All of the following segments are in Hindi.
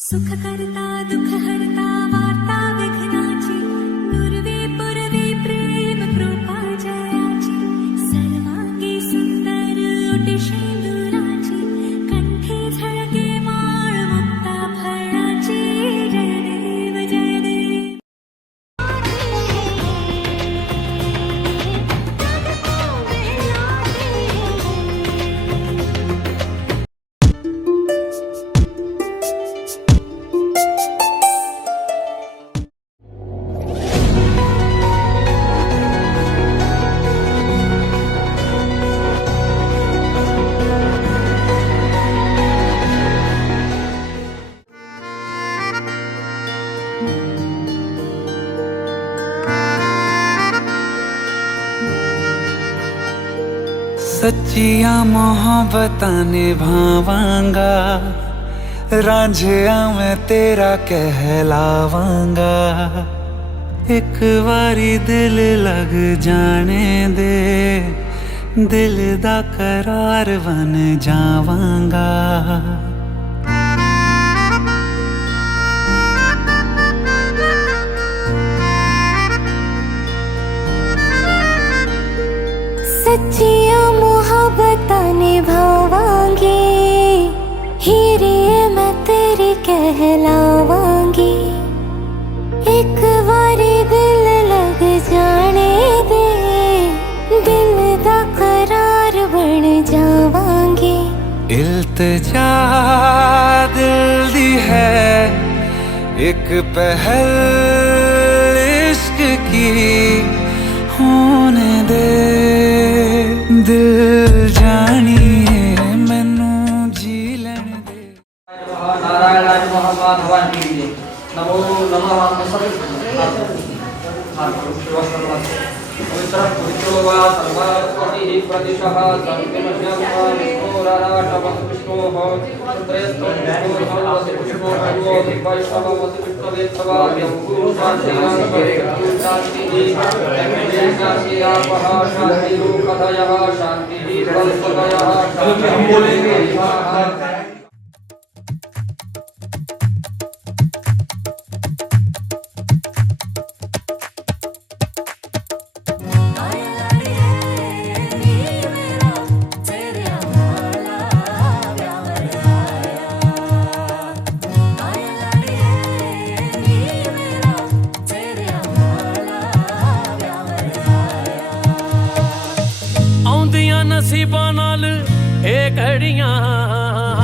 सुख करता दुख हरता वार्ता विघ्नाची नुरवी पुरवी प्रेम कृपा जयाची सर्वांगी सुंदर ओटी शेंदुराची कंठी झळके माळ मुक्ता फळाची जय देव जय देव। सच्चिया मोहब्बतां निभावांगा, रांझिया मैं तेरा कहलावांगा। एक बारी दिल लग जाने दे, दिल दा करार बन जावांगा। सच्चिया मोहब्बतां निभावांगी, हीरे मैं तेरी कहलावांगी। एक बारी दिल लग जाने दे, दिल दा करार बन जावांगी। इल्तिजा दिल दी है एक पहल इश्क की, होने दे दिल जानिए मैनू जी लैण दे। नारायणाय नमः माधवाय नमो नमः पवित्र पवित्रो वा सर्वात्मनि प्रतिशः संगमह्यं विष्णोराराटवत् विष्णोः त्रयस्थं विष्णोः वसि विष्णो भगवो वैष्णवं वसि विष्णुवेत्सवा यं शान्तिः शान्तिः शान्तिरूपधयः शान्तिः कल्पतयः शान्तिः। नसीबां नाल ए घड़ियां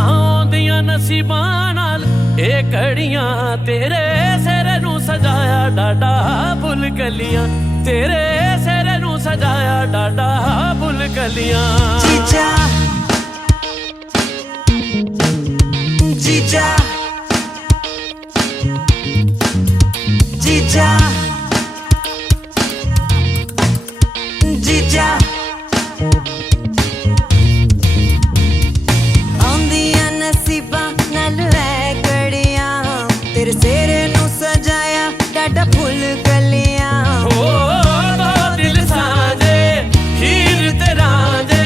आउंदियां, नसीबां नाल ए घड़ियां। तेरे सिर नू सजाया डाडा फुल कलियां, तेरे सिर नू सजाया डाडा फुल कलियां। जीजा जीजा जीजा जीजा आउंदियां नसीबां नाल ऐ घड़ियां, तेरे सिर नू सजाया डाडा फुल कलियां। ओ दो दिल साझे हीर ते रांझे,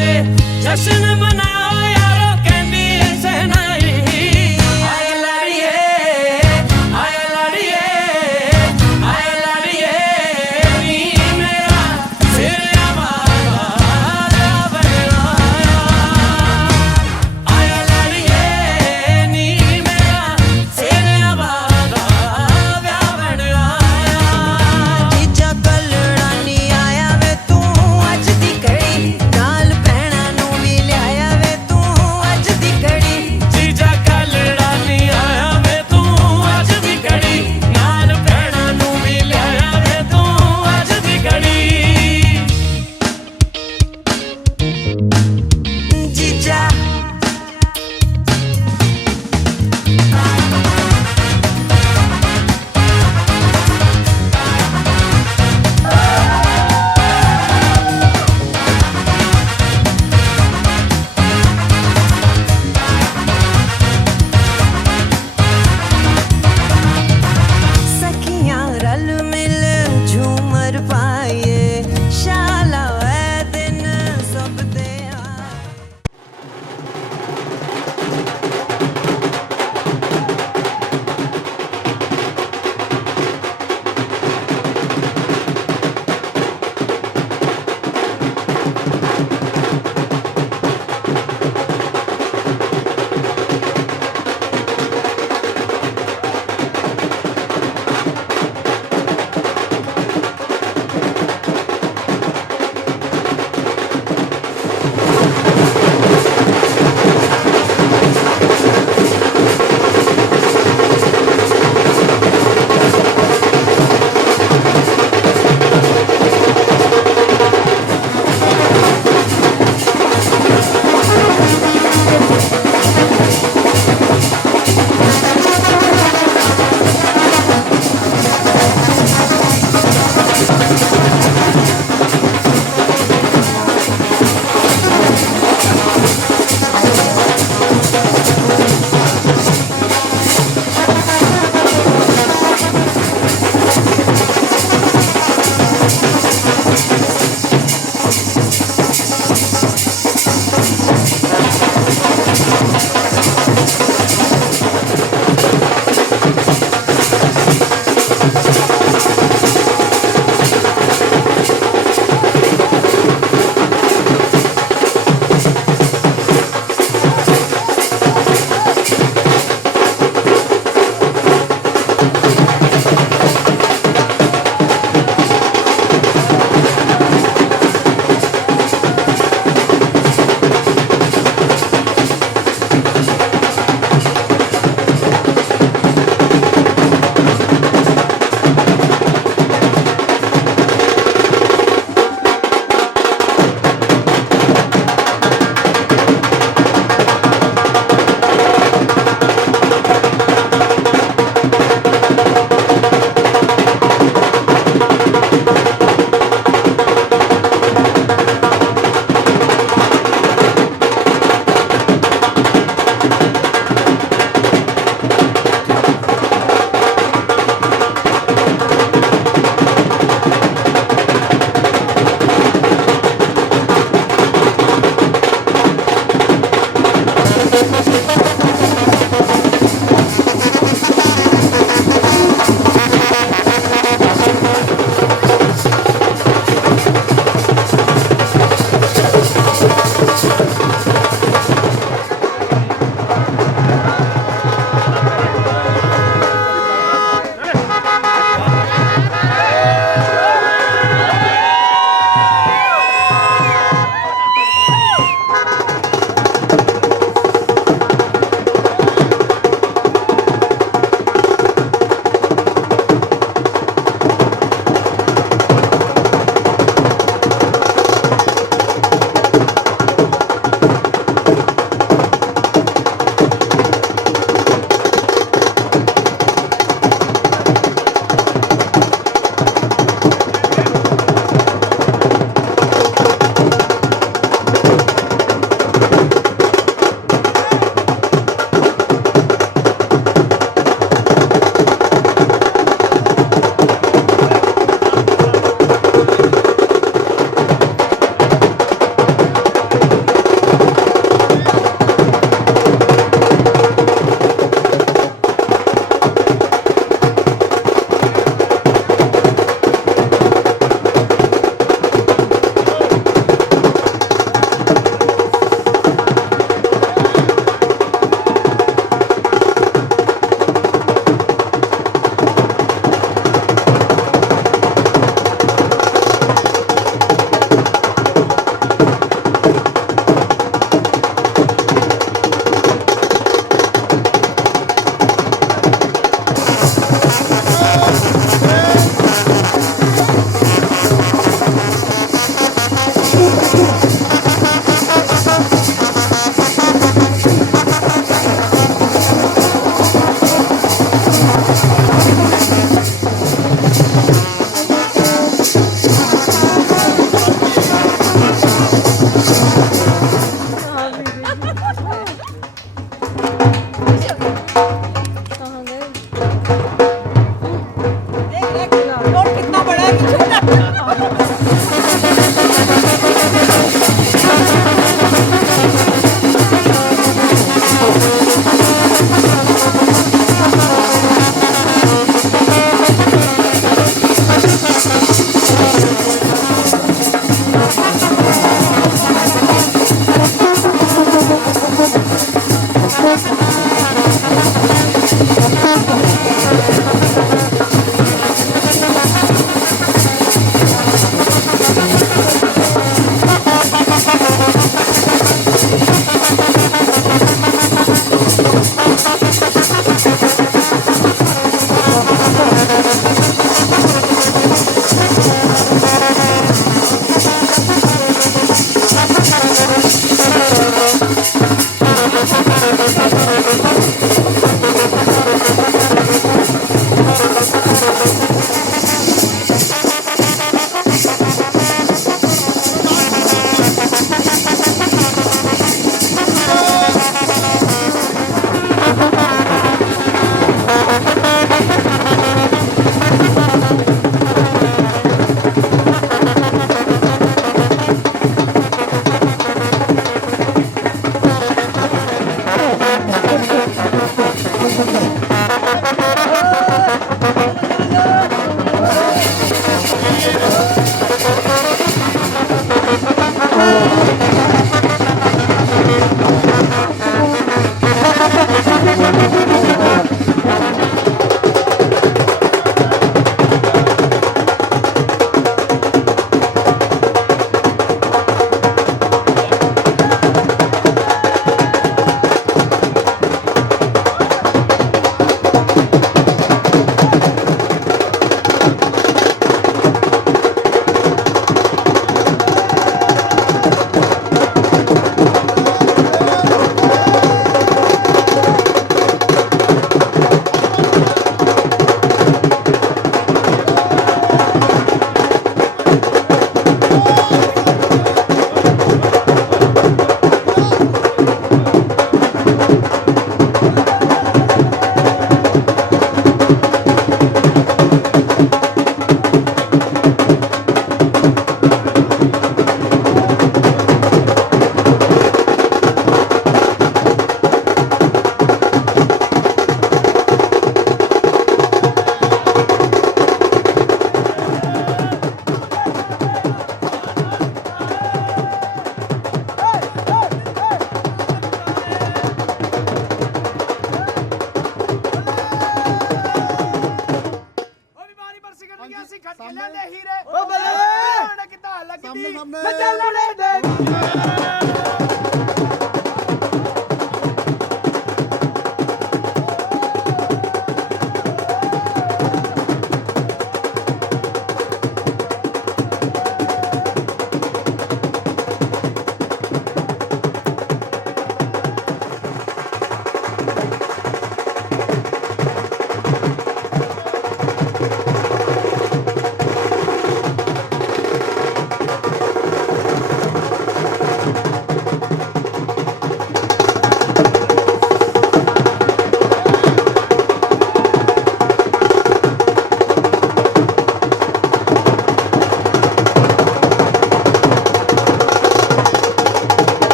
ਦੇ ਹੀਰੇ ਓ ਬੱਲੇ ਹੁਣ ਕਿਤਾ ਲੱਗਦੀ ਮੈਂ ਚੱਲਣੇ ਦੇ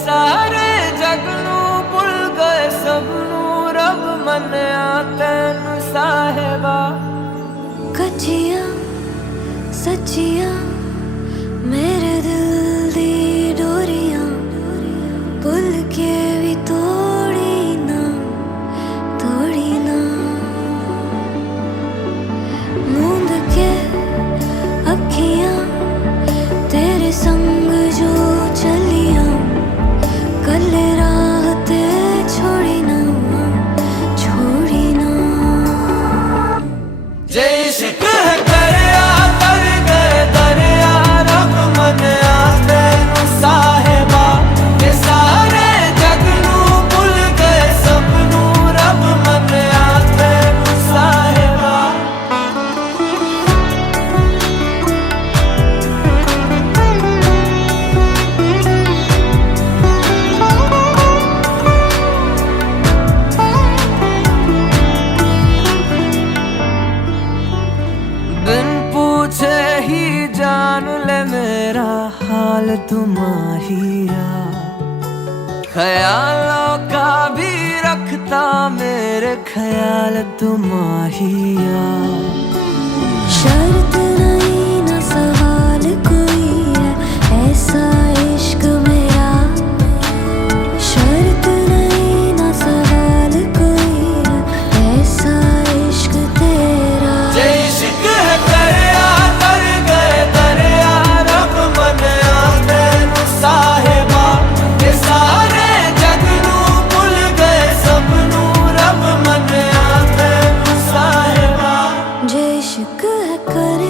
ਸਾਰੇ ਜਗ ਨੂੰ ਭੁੱਲ ਗਏ ਸਭ ਨੂੰ ਰੱਬ ਮੰਨਿਆ ਤੈਨੂੰ ਸਾਹਿਬਾ कच्चियां सच्चियां मेरे दिल दी डोरियां भुल के भी तोड़ी ना मूंद के अखियां तेरे संग जो चलियां कल राह ते छोड़ी ना जे इश्क है करया तर गए दरिया रब मन्या तैनू साहिबा ते सारे जग नू भुल गए सब नू रब मन्या तैनू साहिबा बिन पूछे ही जान ले मेरा हाल तुम्हारिया ख्यालों का भी रखता मेरे ख्याल तुम्हारिया शर्त नहीं ना सवाल कोई है ऐसा इश्क मेरा शर्त नहीं ना सवाल कोई है ऐसा इश्क तेरा जे इश्क है करया तर गए दरिया रब मन्या तैनू साहिबा ते सारे जग नू भुल गए सब नू रब मन्या तैनू साहिबा जे इश्क है करे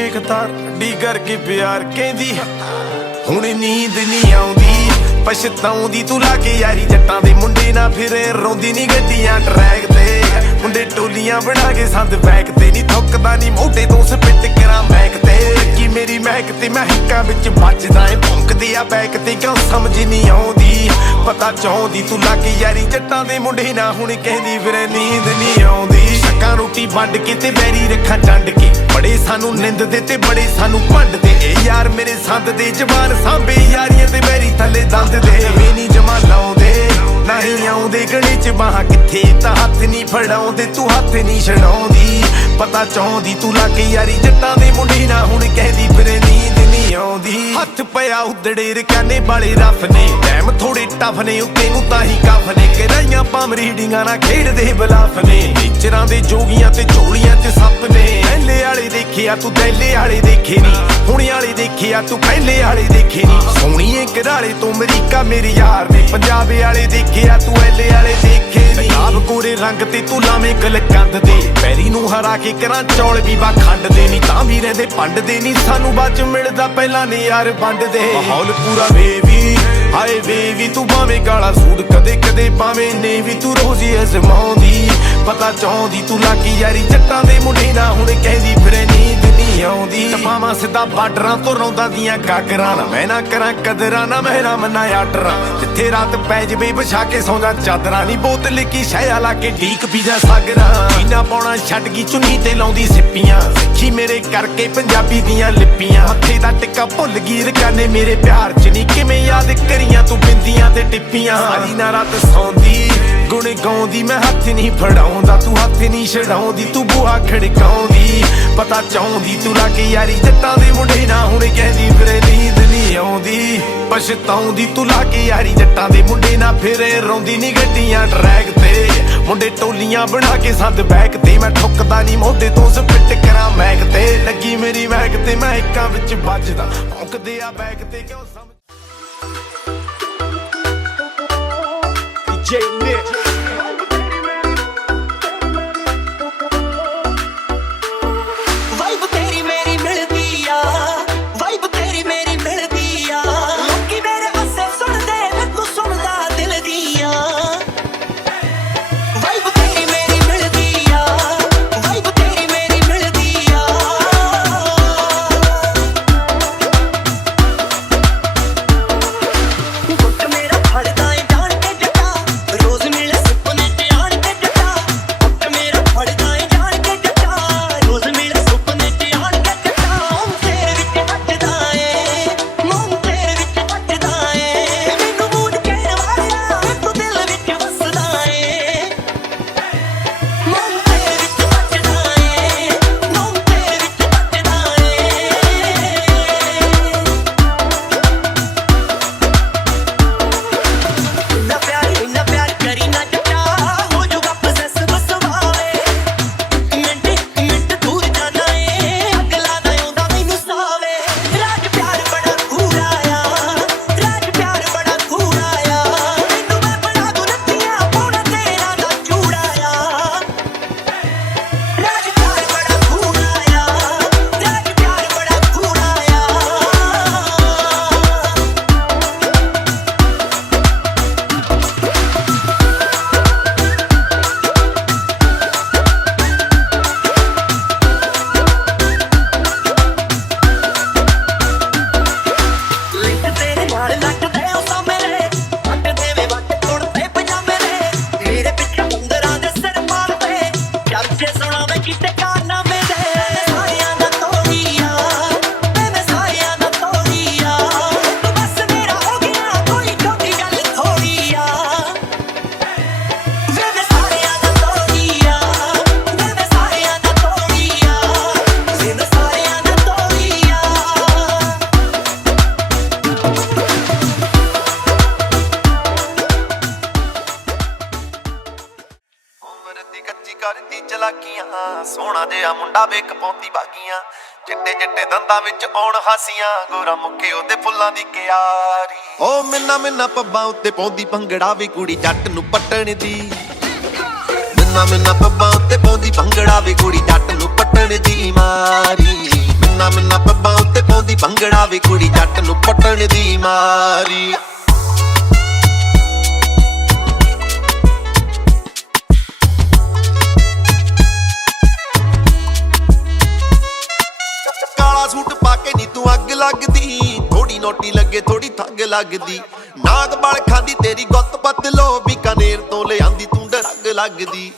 ਕੇ ਕਤਾਰ ਡੀ ਕਰਕੇ ਪਿਆਰ ਕਹਿੰਦੀ ਹੁਣ ਨੀਂਦ ਨਹੀਂ ਆਉਂਦੀ ਪਛਤਾਉਂਦੀ ਤੂੰ ਲਾ ਕੇ ਯਾਰੀ ਜੱਟਾਂ ਦੇ ਮੁੰਡੇ ਨਾ ਫਿਰੇ ਰੋਂਦੀ ਨਹੀਂ ਗੱਡੀਆਂ ਟਰੈਕ ਤੇ ਮੁੰਡੇ ਟੋਲੀਆਂ ਬਣਾ ਕੇ ਸੰਦ ਬੈਕ ਤੇ ਨਹੀਂ ਥੁੱਕਦਾ ਨਹੀਂ ਮੋਢੇ ਤੋਂ ਸਪਿੱਟ ਕਰਾਂ ਬੈਕ ਤੇ ਕੀ ਮੇਰੀ ਮਹਿਕ ਤੇ ਮਹਿਕਾਂ ਵਿੱਚ ਬਚਦਾ ਏ ਭੌਂਕਦੀ ਆ ਬੈਕ ਤੇ ਕਿਉਂ ਸਮਝ ਨਹੀਂ ਆਉਂਦੀ ਪਤਾ ਚਾਹੁੰਦੀ ਤੂੰ ਲਾ ਕੇ ਯਾਰੀ ਜੱਟਾਂ ਦੇ ਮੁੰਡੇ ਨਾ ਹੁਣ ਕਹਿੰਦੀ ਫਿਰੇ ਨੀਂਦ ਨਹੀਂ ਆਉਂਦੀ ਸ਼ੱਕਾਂ ਰੋਟੀ ਵੰਡ ਕੇ ਤੇ ਬੈਰੀ ਰੱਖਾਂ ਚੰਡ ਕੇ ਬੜੇ ਸਾਨੂੰ ਨਿੰਦਦੇ ਤੇ ਬੜੇ ਸਾਨੂੰ ਭੰਡਦੇ ਇਹ ਯਾਰ ਮੇਰੇ ਸੰਦ ਦੇ ਜਵਾਨ ਸਾਂਭੇ ਯਾਰੀਆਂ ਤੇ ਬੈਰੀ ਥੱਲੇ ਦੰਦ ਦੇ ਵੀ ਨਹੀਂ ਜਮਾ ਲਾਉਂਦੇ ਨਹੀਂ ਆਉਂਦੇ ਗਲੇ ਚ ਬਾਹਾਂ ਕਿੱਥੇ ਤਾਂ ਹੱਥ ਨਹੀਂ ਫੜਾਉਂਦੇ ਤੂੰ ਹੱਥ ਨਹੀਂ ਛਡਾਉਂਦੀ ਪਤਾ ਚਾਹੁੰਦੀ ਤੂੰ ਲਾ ਕੇ ਯਾਰੀ ਜੱਟਾਂ ਦੇ ਮੁੰਡੇ ਨਾ ਹੁਣ ਕਹਿੰਦੀ ਫਿਰੇ ਨੀਂਦ ਨਹੀਂ ਆਉਂਦੀ ਹੱਥ ਪਿਆ ਉਦੜੇ ਰਕਾਨੇ ਵਾਲੇ ਰਫ ਨੇ ਟਾਈਮ ਥੋੜੇ ਟਫ ਨੇ ਉੱਤੇ ਨੂੰ ਤਾਂ ਹੀ ਕਫ ਨੇ ਕਰਾਈਆਂ ਪਾਮ ਰੀਡਿੰਗਾਂ ਨਾਲ ਖੇਡਦੇ ਬਲਾਫ ਨੇ ਟੀਚਰਾਂ ਦੇ ਜੋਗੀਆਂ ਤੇ ਝੋਲੀਆਂ ਚ ਸੱਪ ਨੇ ਪਹਿਲੇ ਵਾਲੇ ਦੇਖਿਆ ਤੂੰ ਪਹਿਲੇ ਵਾਲੇ ਦੇਖੇ ਨਹੀਂ ਹੁਣ ਵਾਲੇ ਦੇਖਿਆ ਤੂੰ ਪਹਿਲੇ ਵਾਲੇ ਦੇਖੇ ਨਹੀਂ ਸੋਹਣੀਏ ਘਰਾਲੇ ਤੋਂ ਅਮਰੀਕਾ ਮੇਰੇ ਯਾਰ ਨੇ ਪੰਜਾਬ ਵਾਲੇ ਦੇਖਿਆ ਤੂੰ ਐਲੇ ਵਾਲੇ ਦੇਖੇ ਨਹੀਂ ਆਪ ਕੋਰੇ ਰੰਗ ਤੇ ਤੂੰ ਲਾਵੇਂ ਗਲਕੰਦ ਦੇ ਪੈਰੀ ਨੂੰ ਹਰਾ ਕੇ ਕਰਾਂ ਚੌਲ ਵੀ ਵਾ ਖੰਡ ਦੇ ਨਹੀਂ ਤਾਂ ਵੀ ਰਹਿੰਦੇ ਪੰਡ ਦੇ ਨਹੀਂ ਸਾਨੂੰ ਬਾਅਦ ਚ ਮਿਲਦਾ ਪਹਿਲਾਂ ਨੇ ਯਾਰ ਵੰਡ ਦੇ ਮਾਹੌਲ ਪੂਰਾ ਵੇਵੀ ਹਾਏ ਵੇਵੀ ਤੂੰ ਭਾਵੇਂ ਕਾਲਾ ਸੂਟ ਕਦੇ ਕਦੇ ਭਾਵੇਂ ਨੇ ਵੀ ਤੂੰ ਰੋਜ਼ੀ ਅਜ਼ਮਾਉਂਦੀ ਪਤਾ ਚਾਹੁੰਦੀ ਤੂੰ ਲਾਕੀ ਯਾਰੀ ਜੱਟਾਂ ਦੇ ਮੁੰਡੇ ਨਾ ਹੁਣ ਕਹਿੰਦੀ ਫਿਰੇ ਨੀਂਦ ਨਹੀਂ ਆਉਂਦੀ ਟਪਾਵਾਂ ਸਿੱਧਾ ਬਾਰਡਰਾਂ ਤੋਂ ਰੌਂਦਾ ਦੀਆਂ ਗਾਗਰਾਂ ਨਾ ਮੈਂ ਨਾ ਕਰਾਂ ਕਦਰਾਂ ਨਾ ਮਹਿਰਾ ਮੰਨਾ ਆਰਡਰਾਂ ਜਿੱਥੇ ਰਾਤ ਪੈ ਜਵੇ ਵਿਛਾ ਕੇ ਸੌਂਦਾ ਚਾਦਰਾਂ ਨਹੀਂ ਬੋਤਲ ਕੀ ਸ਼ਹਿਆ ਲਾ ਕੇ ਢੀਕ ਪੀਜਾ ਸਾਗਰਾਂ ਪੀਣਾ ਪਾਉਣਾ ਛੱਡ ਗਈ ਚੁੰਨੀ ਤੇ ਲਾਉਂਦੀ ਸਿੱਪੀਆਂ ਸਿੱਖੀ ਮੇਰੇ ਕਰਕੇ ਪੰਜਾਬੀ ਦੀਆਂ ਲਿਪੀਆਂ ਮੱਥੇ ਦਾ ਟਿੱਕਾ ਭੁੱਲ ਗਈ ਰਕਾਨੇ ਮੇਰੇ ਪਿਆਰ ਚ ਨਹੀਂ ਕਿਵੇਂ ਯਾਦ ਕਰੀਆਂ ਤੂੰ ਬਿੰਦੀਆਂ ਤੇ ਟਿੱਪੀਆਂ ਸਾਰੀ ਨਾ ਰਾਤ ਸੌਂਦੀ ਗੁਣ ਗਾਉਂਦੀ ਮੈਂ ਹੱਥ ਨਹੀਂ ਫੜਾਉਂਦਾ ਤੂੰ ਹੱਥ ਨਹੀਂ ਛਡਾਉਂਦੀ ਤੂੰ ਬੂਹਾ ਖੜਕਾਉਂਦੀ ਪਤਾ ਚਾਹੁੰਦੀ ਤੂੰ ਲਾ ਕੇ ਯਾਰੀ ਜੱਟਾਂ ਦੇ ਮੁੰਡੇ ਨਾ ਹੁਣ ਕਹਿੰਦੀ ਫਿਰੇ ਨੀਂਦ ਨਹੀਂ ਆਉਂਦੀ ਪਛਤਾਉਂਦੀ ਤੂੰ ਲਾ ਕੇ ਯਾਰੀ ਜੱਟਾਂ ਦੇ ਮੁੰਡੇ ਨਾ ਫਿਰੇ ਰੋਂਦੀ ਨਹੀਂ ਗੱਡੀਆਂ ਟਰੈਕ ਤੇ ਮੁੰਡੇ ਟੋਲੀਆਂ ਬਣਾ ਕੇ ਸੰਦ ਬੈਕ ਤੇ ਮੈਂ ਠੁੱਕਦਾ ਨਹੀਂ ਮੋਢੇ ਤੋਂ ਸਪਿੱਟ ਕਰਾਂ ਮੈਕ ਤੇ ਲੱਗੀ ਮੇਰੀ ਮਹਿਕ ਤੇ ਮੈਂ ਇੱਕਾਂ ਵਿੱਚ ਵੱਜਦਾ ਭੌਂਕਦੇ ਆ ਬੈਕ ਤੇ ਕਿਉਂ ਸਮਝ DJ Nick ਵਾਈਬ ਤੇਰੀ ਮੇਰੀ ਮਿਲਦੀ ਆ ਵਾਈਬ ਤੇਰੀ ਮੇਰੀ ਮਿਲਦੀ ਆ ਲੋਕੀ ਮੇਰੇ ਪਾਸੇ ਸੁਣਦੇ ਮੈਂ ਤੂੰ ਸੁਣਦਾ ਦਿਲ ਦੀਆਂ ਵਾਈਬ ਤੇਰੀ ਮੇਰੀ ਮਿਲਦੀ ਆ ਵਾਈਬ ਤੇਰੀ ਮੇਰੀ ਮਿਲਦੀ ਆ ਗੁੱਟ ਮੇਰਾ ਫੜਦਾ ਏ ਜਾਣ ਕੇ ਜੱਟਾ ਰੋਜ਼ ਮਿਲੇ ਸੁਪਨੇ ਤੇ ਆਣ ਕੇ ਜੱਟਾ ਗੁੱਟ ਮੇਰਾ ਫੜਦਾ ਏ ਜਾਣ ਕੇ ਜੱਟਾ ਰੋਜ਼ ਮਿਲੇ ਸੁਪਨੇ ਤੇ ਆਣ ਕੇ ਜੱਟਾ ਤੇਰੇ ਵਿੱਚ ਵੱਜਦਾ ਏ ਮਨ ਤੇਰੇ ਵਿੱਚ ਵੱਜਦਾ ਏ ਮੈਨੂੰ ਮੂਡ ਕਹਿਣ ਵਾਲਿਆ ਤੂੰ ਦਿਲ ਵਿੱਚ ਵਸਦਾ ਏ ਮਨ ਤੇਰੇ ਵਿੱਚ ਵੱਜਦਾ ਏ ਮਨ ਤੇਰੇ ਵਿੱਚ ਵੱਜਦਾ ਏ ਇੰਨਾ ਪਿਆਰ ਕਰੀ ਨਾ ਜੱਟਾ ਹੋ ਜੂਗਾ ਪਸੈਸ ਬਸਵਾਵੇ ਮਿੰਟ ਦੂਰ ਜਾਣਾ ਏ ਅਗਲਾ ਨਾ ਆਉਂਦਾ ਮੈਨੂੰ ਸਾਵੇ ਰਾਜ ਪਿਆਰ ਬੜਾ ਖੂਰਾ ਆ ਰਾਜ ਪਿਆਰ ਬੜਾ ਖੂਰਾ ਆ ਮੈਨੂੰ ਮੈਂ ਬਣਾ ਦੂੰ ਨੱਤੀਆਂ ਪਾਉਣਾ ਤੇਰਾ ਨਾ ਚੂੜਾ ਆ ਰਾਜ ਪਿਆਰ ਬੜਾ ਖੂਰਾ ਆ ਰਾਜ ਪਿਆਰ ਬੜਾ ਖੂਰਾ ਆ ਲਿੰਕ ਤੇਰੇ ਨਾਲ ਲੱਗਦੇ ਹੋ ਸਾ ਮੇਰੇ ਵੱਟ ਦੇਵੇ ਵੱਟ ਕੁੜਤੇ ਪਜਾਮੇ ਦੇ ਤੇਰੇ ਪਿੱਛੇ ਬੰਦਰਾਂ ਦੇ ਸਿਰ ਮਾਰਦੇ ਚਰਚੇ ਸੁਣਾਵੇ ਕਿਤੇ ਕਾਰਨਾਮੇ ਦੇ ਸਾਰਿਆਂ ਦਾ ਤੋੜੀਆ ਮੈਂ ਸਾਰਿਆਂ ਦਾ ਤੋੜੀਆ ਤੂੰ ਬਸ ਮੇਰਾ ਹੋ ਗਿਆ ਕੋਈ ਛੋਟੀ ਗੱਲ ਥੋੜੀ ਆ ਮੈਂ ਸਾਰਿਆਂ ਦਾ ਤੋੜੀਆ ਮੈਂ ਸਾਰਿਆਂ ਦਾ ਤੋੜੀਆ ਮੈਂ ਸਾਰਿਆਂ ਦਾ ਤੋੜੀਆ ਉਮਰ ਦੀ ਕੱਚੀ ਕਰਦੀ ਚਲਾਕੀਆਂ ਸੋਹਣਾ ਜਿਹਾ ਮੁੰਡਾ ਵੇਖ ਪਾਉਂਦੀ ਬਾਗੀਆਂ ਚਿੱਟੇ ਚਿੱਟੇ ਦੰਦਾਂ ਵਿੱਚ ਆਉਣ ਹਾਸੀਆਂ ਗੋਰਾ ਮੁੱਕੇ ਉਹਦੇ ਫੁੱਲਾਂ ਦੀ ਕਿਆਰੀ ਓ ਮਿੰਨਾ ਮਿੰਨਾ ਪੱਬਾਂ ਉੱਤੇ ਪਾਉਂਦੀ ਭੰਗੜਾ ਵੀ ਕੁੜੀ ਜੱਟ ਨੂੰ ਪੱਟਣ ਦੀ ਮਿੰਨਾ ਮਿੰਨਾ ਪੱਬਾਂ ਉੱਤੇ ਪਾਉਂਦੀ ਭੰਗੜਾ ਵੀ ਕੁੜੀ ਜੱਟ ਨੂੰ ਪੱਟਣ ਦੀ ਮਾਰੀ ਮਿੰਨਾ ਮਿੰਨਾ ਪੱਬਾਂ ਉੱਤੇ ਪਾਉਂਦੀ ਭੰਗੜਾ ਵੇ ਕੁੜੀ ਜੱਟ ਨੂੰ ਪੱਟਣ ਦੀ ਮਾਰੀ ਕਾਲਾ ਸੂਟ ਪਾ ਕੇ ਨੀ ਤੂੰ ਅੱਗ ਲੱਗਦੀ ਥੋੜੀ ਨੋਟੀ ਲੱਗੇ ਥੋੜੀ ਥੱਗ ਲੱਗਦੀ ਨਾਗ ਬਲ ਖਾਂਦੀ ਤੇਰੀ ਗੁੱਤ ਬਦਲੋ ਬੀਕਾਨੇਰ ਤੋਂ ਲਿਆਂਦੀ ਤੂੰ ਡਰੱਗ ਲੱਗਦੀ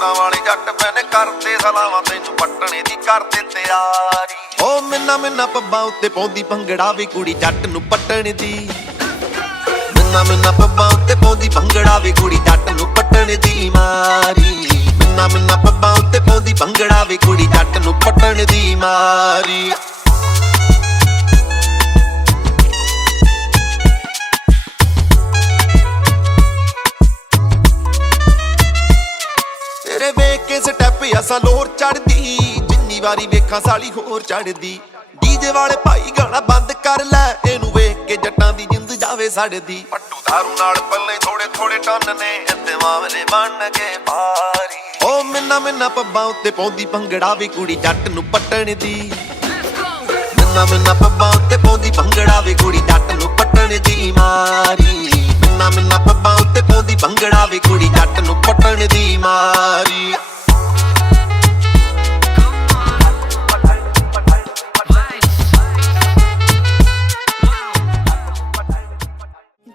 ਨਾ ਵਾਲੇ ਜੱਟ ਪੈਨੇ ਕਰਦੇ ਸਲਾਵਾਂ ਤੈਨੂੰ ਪੱਟਣੇ ਦੀ ਕਰਦੇ ਤਿਆਰੀ ਓ ਮਿੰਨਾ ਮਿੰਨਾ ਪੱਬਾਂ ਉੱਤੇ ਪਾਉਂਦੀ ਭੰਗੜਾ ਵੇ ਕੁੜੀ ਜੱਟ ਨੂੰ ਪੱਟਣ ਦੀ ਮਿੰਨਾ ਮਿੰਨਾ ਪੱਬਾਂ ਉੱਤੇ ਪਾਉਂਦੀ ਭੰਗੜਾ ਵੇ ਕੁੜੀ ਜੱਟ ਨੂੰ ਪੱਟਣ ਦੀ ਮਾਰੀ ਮਿੰਨਾ ਮਿੰਨਾ ਪੱਬਾਂ ਉੱਤੇ ਪਾਉਂਦੀ ਭੰਗੜਾ ਵੇ ਕੁੜੀ ਜੱਟ ਨੂੰ ਪੱਟਣ ਦੀ ਮਾਰੀ ਤੇਰੇ ਵੇਖ ਕੇ ਸਟੈਪ ਅਸਾਂ ਲੋਰ ਚੜਦੀ ਜਿੰਨੀ ਵਾਰੀ ਵੇਖਾਂ ਸਾਲੀ ਹੋਰ ਚੜਦੀ ਡੀਜੇ ਵਾਲੇ ਭਾਈ ਗਾਣਾ ਬੰਦ ਕਰ ਲੈ ਇਹਨੂੰ ਵੇਖ ਕੇ ਜੱਟਾਂ ਦੀ ਜਿੰਦ ਜਾਵੇ ਸੜਦੀ ਪੱਟੂ ਦਾਰੂ ਨਾਲ ਪੱਲੇ ਥੋੜੇ ਥੋੜੇ ਟੰਨ ਨੇ ਇੱਥੇ ਮਾਮਲੇ ਬਣ ਕੇ ਭਾਰੀ ਓ ਮਿੰਨਾ ਮਿੰਨਾ ਪੱਬਾਂ ਉੱਤੇ ਪਾਉਂਦੀ ਭੰਗੜਾ ਵੇ ਕੁੜੀ ਜੱਟ ਨੂੰ ਪੱਟਣ ਦੀ ਮਿੰਨਾ ਮਿੰਨਾ ਪੱਬਾਂ ਉੱਤੇ ਪਾਉਂਦੀ ਭੰਗੜਾ ਵੇ ਕੁੜੀ ਜੱਟ ਨੂੰ ਪੱਟਣ ਦੀ ਮਾਰੀ ਮਿੰਨਾ ਮਿੰਨਾ ਪੱਬਾਂ ਉੱਤੇ ਪਾਉਂਦੀ ਭੰਗੜਾ ਵੇ ਕੁੜੀ ਜੱਟ ਨੂੰ ਪੱਟਣ ਦੀ ਮਾਰੀ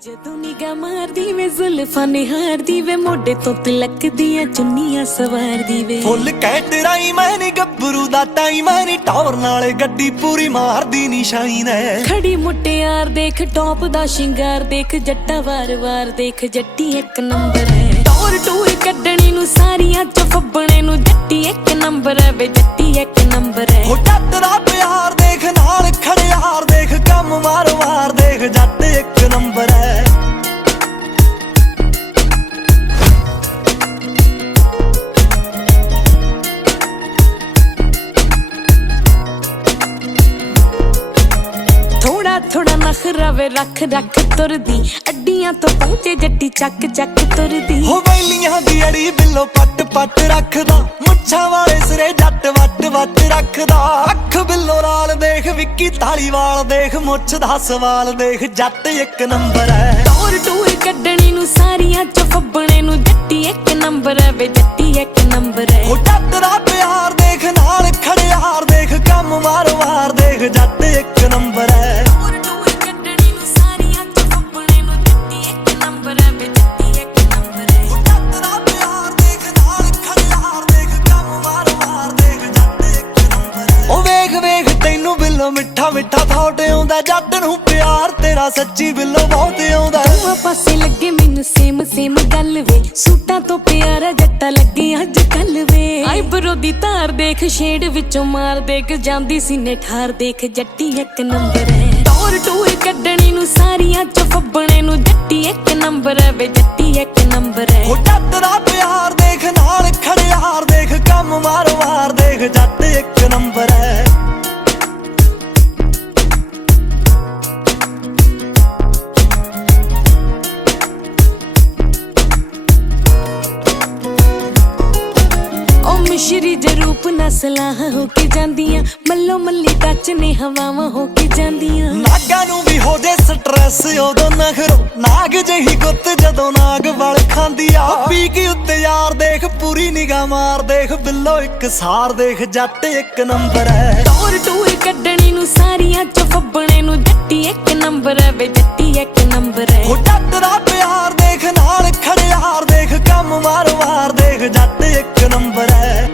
ਜਦੋਂ ਨਿਗਾਹ ਮਾਰਦੀ ਵੇ ਜ਼ੁਲਫਾਂ ਨਿਹਾਰਦੀ ਵੇ ਮੋਢੇ ਤੋਂ ਤਿਲਕਦੀਆਂ ਚੁੰਨੀਆਂ ਸਵਾਰਦੀ ਵੇ ਫੁੱਲ ਕੈਟਰਾਈ ਮੈਂ ਨੀ ਗੱਭਰੂ ਦਾ ਟਾਈਮ ਮੈਂ ਨੀ ਟੌਰ ਨਾਲ ਗੱਡੀ ਪੂਰੀ ਮਾਰਦੀ ਨਿਸ਼ਾਨੀ ਨੇ ਖੜੀ ਮੁਟਿਆਰ ਦੇਖ ਟੌਪ ਦਾ ਸ਼ਿੰਗਾਰ ਦੇਖ ਜੱਟਾ ਵਾਰ-ਵਾਰ ਦੇਖ ਜੱਟੀ ਇੱਕ ਨੰਬਰ ਹੈ ਟੌਰ ਟੂਰ ਕੱਢਣੀ ਨੂੰ ਸਾਰੀਆਂ ਚ ਫੱਬਣੇ ਨੂੰ ਜੱਟੀ ਇੱਕ ਨੰਬਰ ਹੈ ਵੇ ਜੱਟੀ ਇੱਕ ਨੰਬਰ ਹੈ ਹੋ ਜੱਟ ਦਾ ਪਿਆਰ ਦੇਖ ਨਾਲ ਖੜਿਆਰ ਦੇਖ ਕੰਮ ਵਾਰ-ਵਾਰ ਦੇਖ ਜੱਟ ਇੱਕ ਨੰਬਰ ਹੈ ਥੋੜਾ ਨਖਰਾ ਵੇ ਰੱਖ ਰੱਖ ਤੁਰਦੀ ਅੱਡੀਆਂ ਤੋਂ ਪਹੁੰਚੇ ਜੱਟੀ ਚੱਕ ਚੱਕ ਤੁਰਦੀ ਹੋ ਵੈਲੀਆਂ ਦੀ ਅੜੀ ਬਿੱਲੋ ਪੱਟ ਪੱਟ ਰੱਖਦਾ ਮੁੱਛਾਂ ਵਾਲੇ ਸਿਰੇ ਜੱਟ ਵੱਟ ਵੱਟ ਰੱਖਦਾ ਅੱਖ ਬਿੱਲੋ ਲਾਲ ਦੇਖ ਵਿੱਕੀ ਧਾਲੀਵਾਲ ਦੇਖ ਮੁੱਛ ਦਾ ਸਵਾਲ ਦੇਖ ਜੱਟ ਇੱਕ ਨੰਬਰ ਹੈ ਟੌਰ ਟੂਰ ਕੱਢਣੀ ਨੂੰ ਸਾਰੀਆਂ ਚ ਫੱਬਣੇ ਨੂੰ ਜੱਟੀ ਇੱਕ ਨੰਬਰ ਹੈ ਵੇ ਜੱਟੀ ਇੱਕ ਨੰਬਰ ਹੈ ਹੋ ਜੱਟ ਦਾ ਪਿਆਰ ਦੇਖ ਨਾਲ ਖੜਿਆਰ ਦੇਖ ਕੰਮ ਵਾਰ-ਵਾਰ ਦੇਖ ਜੱਟ ਇੱਕ ਨੰਬਰ ਹੈ ਮਿੱਠਾ ਮਿੱਠਾ ਥਾਟ ਆਉਂਦਾ ਜੱਟ ਨੂੰ ਪਿਆਰ ਤੇਰਾ ਸੱਚੀ ਬਿੱਲੋ ਬਹੁਤ ਆਉਂਦਾ ਦੋਹਾਂ ਪਾਸੇ ਲੱਗੇ ਮੈਨੂੰ ਸੇਮ ਸੇਮ ਗੱਲ ਵੇ ਸੂਟਾਂ ਤੋਂ ਪਿਆਰਾ ਜੱਟਾ ਲੱਗੇ ਅੱਜ ਕੱਲ ਵੇ ਆਈਬਰੋ ਦੀ ਧਾਰ ਦੇਖ ਸ਼ੇਡ ਵਿੱਚੋਂ ਮਾਰ ਦੇਖ ਜਾਂਦੀ ਸੀਨੇ ਠਾਰ ਦੇਖ ਜੱਟੀ ਇੱਕ ਨੰਬਰ ਹੈ ਟੌਰ ਟੂਰ ਕੱਢਣੀ ਨੂੰ ਸਾਰੀਆਂ ਚ ਫੱਬਣੇ ਨੂੰ ਜੱਟੀ ਇੱਕ ਨੰਬਰ ਹੈ ਵੇ ਜੱਟੀ ਇੱਕ ਨੰਬਰ ਹੈ ਹੋ ਜੱਟ ਦਾ ਪਿਆਰ ਦੇਖ ਨਾਲ ਖੜਿਆਰ ਦੇਖ ਕੰਮ ਵਾਰ-ਵਾਰ ਦੇਖ ਜੱਟ ਇੱਕ ਨੰਬਰ ਹੈ ਮਿਸ਼ਰੀ ਜਰੂਪ ਨਸਲਾਂ ਹੋ ਕੇ ਜਾਂਦੀਆਂ ਮੱਲੋ ਮੱਲੀ ਟੱਚ ਨੇ ਹਵਾਵਾਂ ਹੋ ਕੇ ਜਾਂਦੀਆਂ ਨਾਗਾਂ ਨੂੰ ਵੀ ਹੋ ਜੇ ਸਟ੍ਰੈਸ ਉਦੋਂ ਨਖਰੋ ਨਾਗ ਜਿਹੀ ਗੁੱਤ ਜਦੋਂ ਨਾਗ ਵਲ ਖਾਂਦੀ ਆ ਪੀ ਕੇ ਉੱਤੇ ਯਾਰ ਦੇਖ ਪੂਰੀ ਨਿਗਾਹ ਮਾਰ ਦੇਖ ਬਿੱਲੋ ਇੱਕ ਸਾਰ ਦੇਖ ਜੱਟ ਇੱਕ ਨੰਬਰ ਹੈ ਟੌਰ ਟੂਰ ਕੱਢਣੀ ਨੂੰ ਸਾਰੀਆਂ ਚ ਫੱਬਣੇ ਨੂੰ ਜੱਟੀ ਇੱਕ ਨੰਬਰ ਹੈ ਵੇ ਜੱਟੀ ਇੱਕ ਨੰਬਰ ਹੈ ਹੋ ਜੱਟ ਦਾ ਪਿਆਰ ਦੇਖ ਨਾਲ ਖੜਿਆਰ ਦੇਖ ਕੰਮ ਵਾਰ-ਵਾਰ ਦੇਖ ਜੱਟ ਇੱਕ ਨੰਬਰ ਹੈ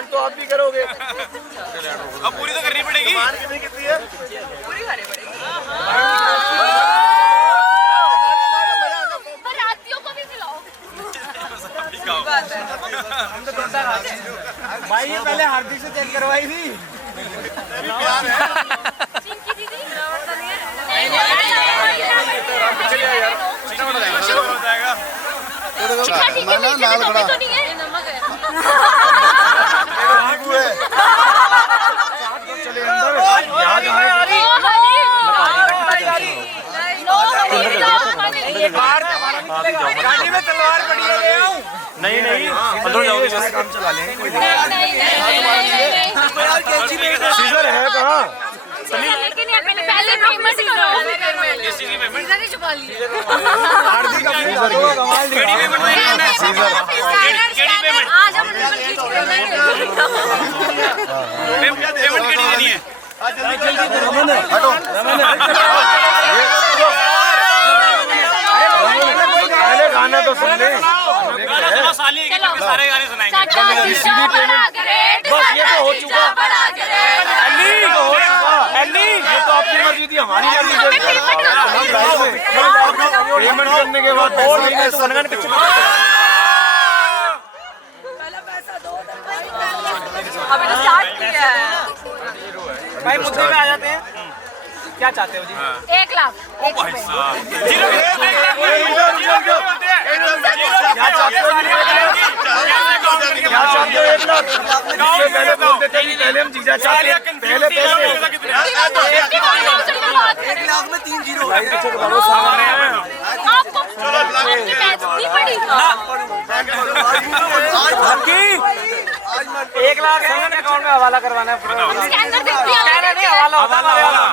डिमांड तो आप भी करोगे, अब पूरी तो करनी पड़ेगी। डिमांड कितनी कितनी है? पूरी करनी पड़ेगी। रातियों को भी खिलाओ। भाई ये पहले हार्दिक से चेक करवाई थी। चिंकी दीदी नाल खड़ा तो नहीं है नमक है चले अंदर यहाँ गाड़ी में तलवार पड़ी है, ले आऊं? नहीं अंदर जाओगे काम चला लेंगे, कोई दिक्कत सीजर है कहाँ? पहले पेमेंट करो। सीजर ही छुपा ली। हार्दिक अपनी दादू का कमाल दिखा। आज हम रिबन खींच के लेंगे। पेमेंट केड़ी देनी है? पहले गाना तो सुन ले, सारे गाने सुनाएंगे। बस ये तो हो चुका, ये तो आपकी मर्जी थी, हमारी मर्जी थी। पेमेंट करने के बाद अभी तो स्टार्ट किया है। भाई मुद्दे पे आ जाते हैं, क्या चाहते हो जी? 1 लाख। क्या चाहते हो? 1 लाख पहले बोलते थे, पहले हम जीजा चाहते हैं, पहले पैसे। 1 लाख में 3 जीरो। आपको आपकी मैच नहीं पड़ी। 1 लाख है अकाउंट में हवाला करवाना है। स्कैनर दे दिया। नहीं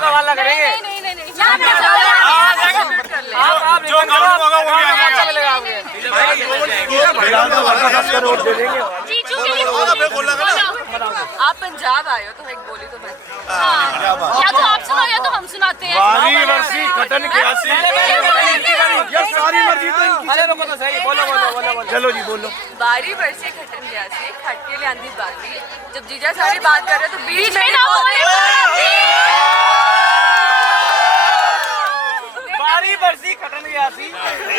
हवाला करेंगे। नहीं। आप जो अकाउंट होगा वो अच्छा मिलेगा आपको। जीजू के लिए बोलो। आप पंजाब आए हो तो एक बोली तो बस। या तो आप सुनाओ या तो हम सुनाते हैं। बारी वर्षी खटन क्यासी, ये सारी मर्जी तो इनकी। अरे रुको तो सही, बोलो। चलो जी बोलो। बारी बरसे खटन गया से खटके ले आंधी बारी। जब जीजा सारी बात कर रहे तो बीच में ना बोले। बारी बरसी खटन गया सी,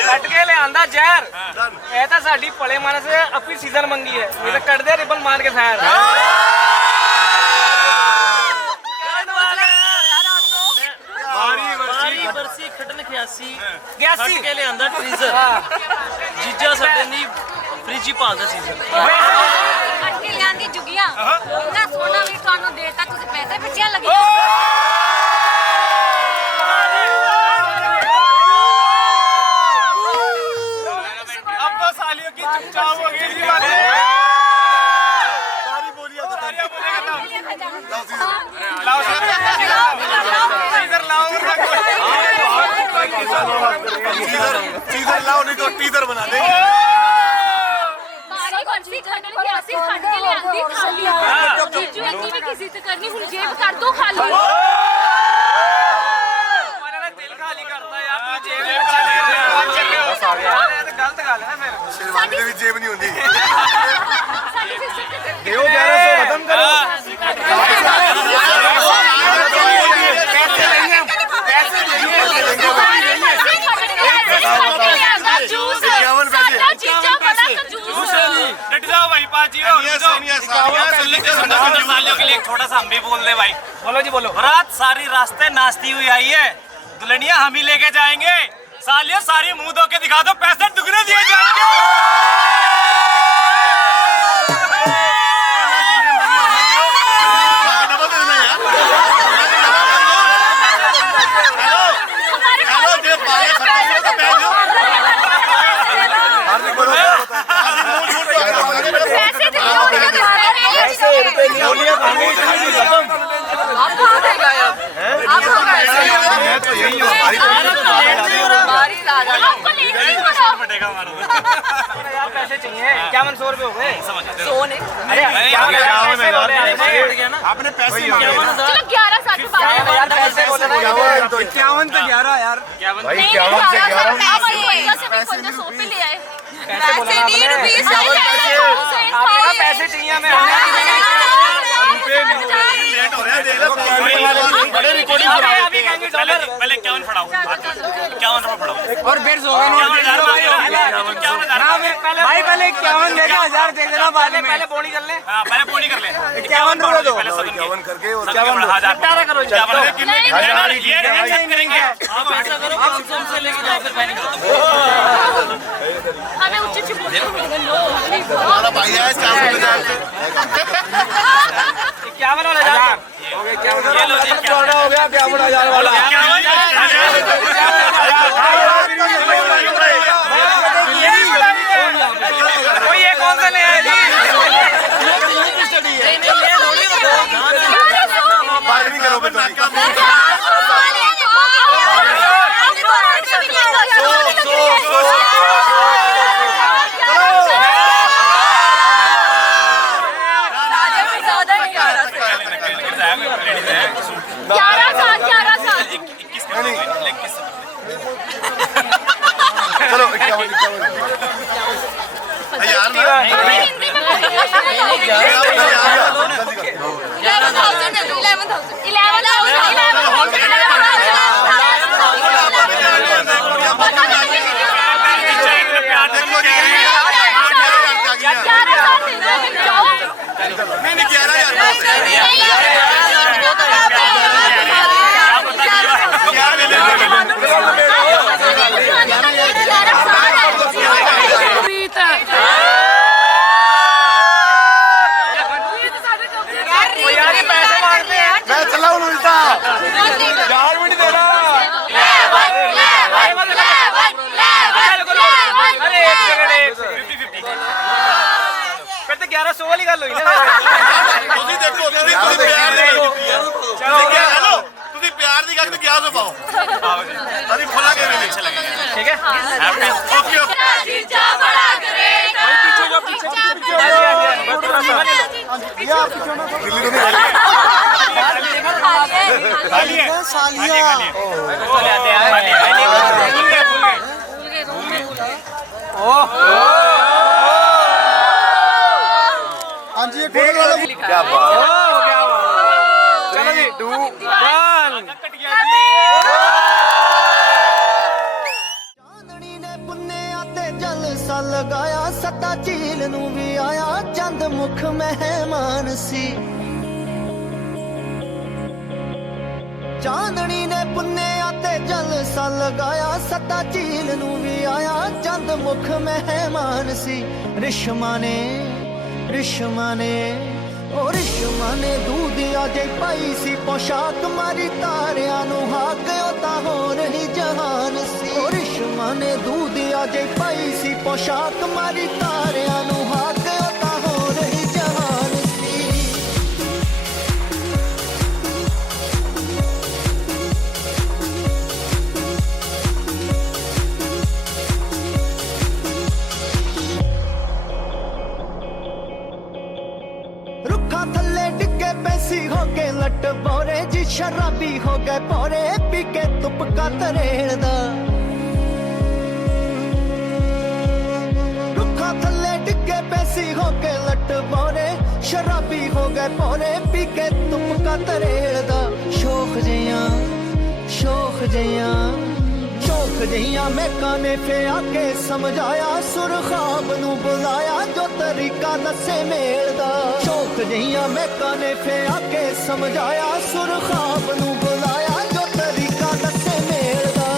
खटके ले आंदा जहर। ਇਹ ਤਾਂ ਸਾਡੀ ਭਲੇ ਮਨ ਸੇ ਆਪਣੀ ਸੀਜ਼ਨ ਮੰਗੀ ਹੈ, ਇਹ ਤਾਂ ਕੱਢਦੇ ਰਿਬਨ ਮਾਰ ਕੇ ਫਾਇਰ। ਬਾਰੀ ਬਰਸੀ ਖਟਨ ਖਿਆਸੀ ਗਿਆਸੀ ਕੇ ਲਿਆਂਦਾ ਟ੍ਰੀਜ਼ਰ। ਜੀਜਾ ਸਾਡੇ ਲਈ ਫ੍ਰਿਜੀ ਪਾਲਦਾ ਸੀਜ਼ਨ। खटके ले आंधी जुगिया ना सोना भी ਤੁਹਾਨੂੰ ਦੇਤਾ ਤੁਸੀਂ ਪੈਸੇ ਬੱਚਿਆਂ ਲੱਗੇ। अब तो सालियों की चुपचाप हो गई जी बातें। सारी बोलिए लाओ सीजर लाओ, नहीं तो टीजर बना देंगे। बारी बरसी खटन खियासी खटके ले आंधी खाली। जीजू इतनी भी किसी से करनी हुन जेब कर दो खाली। ਦਿਲ ਖਾਲੀ ਕਰਦਾ ਯਾਰ, ਤੂੰ ਜੇਬ ਗਲਤ ਗੱਲ ਹੈ ਨਾ ਫਿਰ। शेरवानी में भी जेब नहीं होती। साडी सिस्टर के देओ 1100 खत्म करो। थोड़ा सा हम भी बोल दे भाई। बोलो जी बोलो। रात सारी रास्ते नाचती हुई आई है, दुल्हनिया हम ही लेके जाएंगे। सालियों सारी मुंह धो के दिखा दो, पैसे दुगने दिए जाएंगे। यार पैसे चाहिए, 5100 रुपए हो गए। सोने अरे आपने पैसे चलो 11 साथ में बात यार पैसे बोले ना। 51 तो 11 यार। भाई 51 से 11 सौ पे ले आए। पैसे बोले ना आपने। ₹20 आपने कहा पैसे चाहिए हमें। जाएंगे डॉलर। पहले 51 फड़ाओ, 51 रुपए फड़ाओ। और फिर सो गए नोट दे दो भाई। भाई पहले 51 देगा, 1000 दे देना बाद में। पहले बोनी कर ले। हाँ, पहले बोनी कर ले। 51 रुपए दो। पहले सगन करके और 18 करो। 1000 ये करेंगे। ऐसा करो, हमसे लेके जाओ फिर पहले। हमें उचित चुप हमारा भाई है 450 से 51 वाला 1000 हो गया। 51 हो गया, 51,000 वाला। कोई ये कौन सा ले आया जी? बार्गेनिंग करो बेटा। चलो 51 यार मैं चला हूँ उल्टा। 4 मिनट दे रहा। अरे 1 सेकंड 50-50 फिर तो 1100 वाली गल हुई ना। ਤੁਸੀਂ ਦੇਖੋ ਤੁਸੀਂ ਪਿਆਰ ਦੀ ਗੱਲ ਕੀਤੀ ਹੈ। ਚਲੋ ਹੈਲੋ ਤੁਸੀਂ ਪਿਆਰ ਦੀ ਗੱਲ ਤੇ 1100 ਪਾਓ। ਆਓ ਜੀ ਅਸੀਂ ਖੁੱਲਾ ਕੇ ਵੇਲੇ ਅੱਛਾ लगेगा। ठीक है ओके ओके जीजा बड़ा करेगा। पीछे जो पीछे दिल्ली तो नहीं खाली है सालिया हाँ जी क्या बात। चलो जी 2 1 ਚਾਂਦਣੀ ਨੇ ਪੁੰਨਿਆ ਤੇ ਜਲਸਾ ਲਗਾਇਆ ਸੱਤਾ ਝੀਲ ਨੂੰ ਵੀ ਆਇਆ ਚੰਦ ਮੁਖ ਮਹਿਮਾਨ ਸੀ ਚਾਂਦਣੀ ਨੇ ਪੁੰਨਿਆ ਤੇ ਜਲਸਾ ਲਗਾਇਆ ਸੱਤਾ ਝੀਲ ਨੂੰ ਵੀ ਆਇਆ ਚੰਦ ਮੁਖ ਮਹਿਮਾਨ ਸੀ ਰਿਸ਼ਮਾ ਨੇ ਉਹ ਰਿਸ਼ਮਾ ਨੇ ਦੂਧਿਆ ਜੇ ਪਾਈ ਸੀ ਪੋਸ਼ਾਕ ਮਾਰੀ ਤਾਰਿਆਂ ਨੂੰ ਹਾਕ ਉਹ ਤਾਂ ਹੋਰ ਹੀ ਜਹਾਨ ਸੀ ਉਹ ਰਿਸ਼ਮਾ ਨੇ ਦੂਧਿਆ ਜੇ ਪਾਈ ਸੀ ਪੋਸ਼ਾਕ ਮਾਰੀ ਤਾਰਿਆਂ ਨੂੰ ਹਾਕ ਉਹ ਤਾਂ ਹੋਰ ਹੀ ਜਹਾਨ ਸੀ रुखा थल्ले डिगे पैसी हो के लट बोरे जी शराबी हो गए पोरे पी के तुपका तरेड़ दा रुखा थल्ले डिगे पैसी हो के लट बोरे शराबी हो गए पोरे पी के तुपका तरेड़ दा शोख जइयां मैं काने पे आके समझाया सुर ख्वाब नू बुलाया जो तरीका दसे मेल दा शौक जइयां मैं काने पे आके समझाया सुर ख्वाब नू बुलाया जो तरीका दसे मेल दा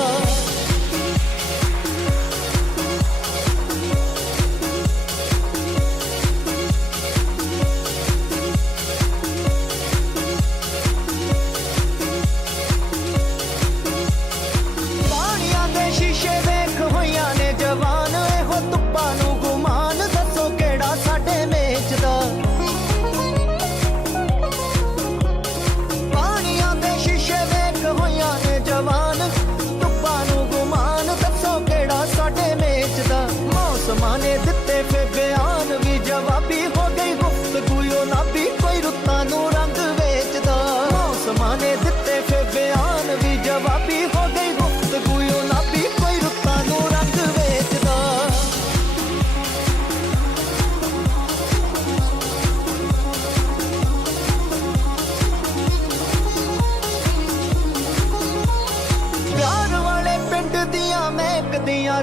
ਪਾਣੀਆਂ ਦੇ ਸ਼ੀਸ਼ੇ ਵੇਖ ਹੋਈਆਂ ਨੇ ਜਵਾਨ ਇਹੋ ਤੁੱਪਾਂ ਨੂੰ ਗੁਮਾਨ ਦੱਸੋ ਕਿਹੜਾ ਸਾਡੇ ਮੇਚ ਦਾ ਪਾਣੀਆਂ ਦੇ ਸ਼ੀਸ਼ੇ ਵੇਖ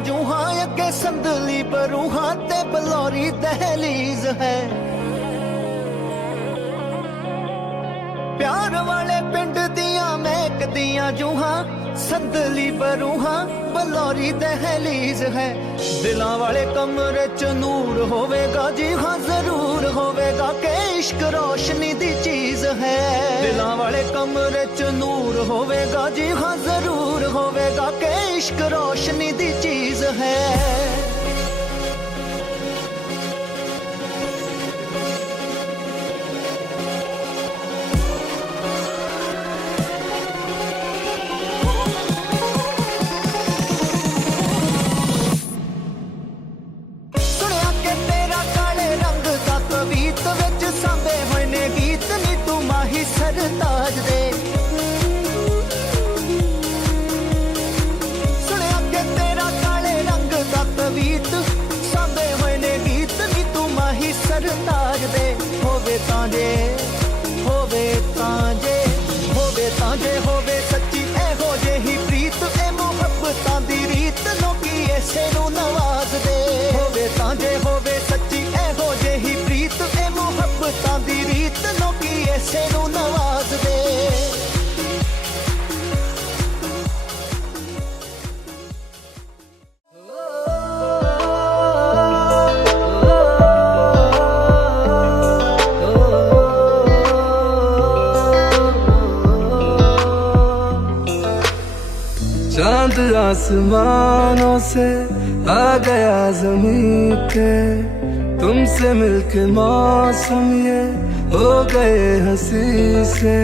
जूहा अगे संदली बरूहा ते बलौरी दहलीज है प्यार वाले पिंड दियां महकदियां जूहा संदली बरूहा बलौरी दहलीज है दिलां वाले कमरे च नूर होवेगा जी हाँ जरूर होवेगा के इश्क रोशनी दी चीज है दिलां वाले कमरे च नूर होवेगा जी हाँ जरूर होवेगा के इश्क रोशनी दी चीज है सरताज दे सुनिया के तेरा काले रंग दा तवीत सांबे होए ने गीत नी तू माही सरताज दे होवे तांजे होवे तांजे होवे तांजे होवे सच्ची ए हो जे ही प्रीत ए मोहब्बतां दी रीत लोकी ऐसे नू नवाज दे होवे तांजे होवे सच्ची ए हो जे ही प्रीत ए मोहब्बतां दी रीत लोकी ऐसे नू नवाज दे चांद आसमानों से आ गया ज़मीं पे तुमसे मिलके मौसम ये हो गए हंसी से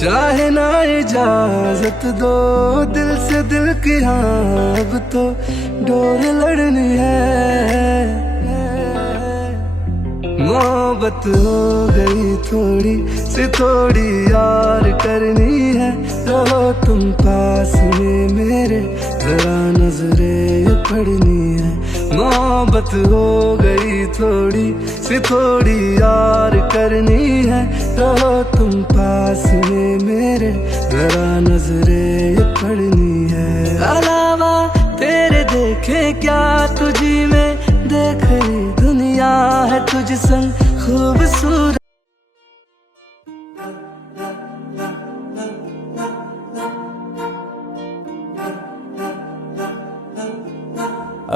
चाहे ना इजाजत दो दिल से दिल की हाँ अब तो डोर लड़नी है मोहब्बत हो गई थोड़ी सी थोड़ी यार करनी है रहो तुम पास में मेरे जरा नजरे पड़नी है मोहब्बत हो गई थोड़ी सी थोड़ी यार करनी है रहो तुम पास में मेरे जरा नजरे पड़नी है अलावा तेरे देखे क्या तुझी में देख रही दुनिया है तुझ संग खूबसूरत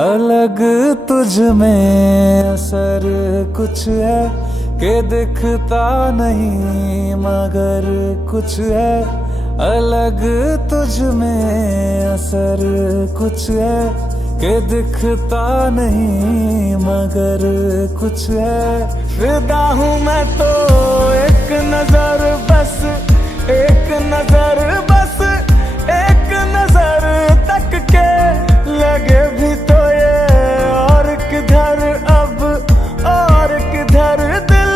अलग तुझ में असर कुछ है कि दिखता नहीं मगर कुछ है अलग तुझ में असर कुछ है कि दिखता नहीं मगर कुछ है फिदा हूँ मैं तो एक नजर बस एक नजर बस एक नजर तक के लगे भी तो ये और किधर अब और किधर दिल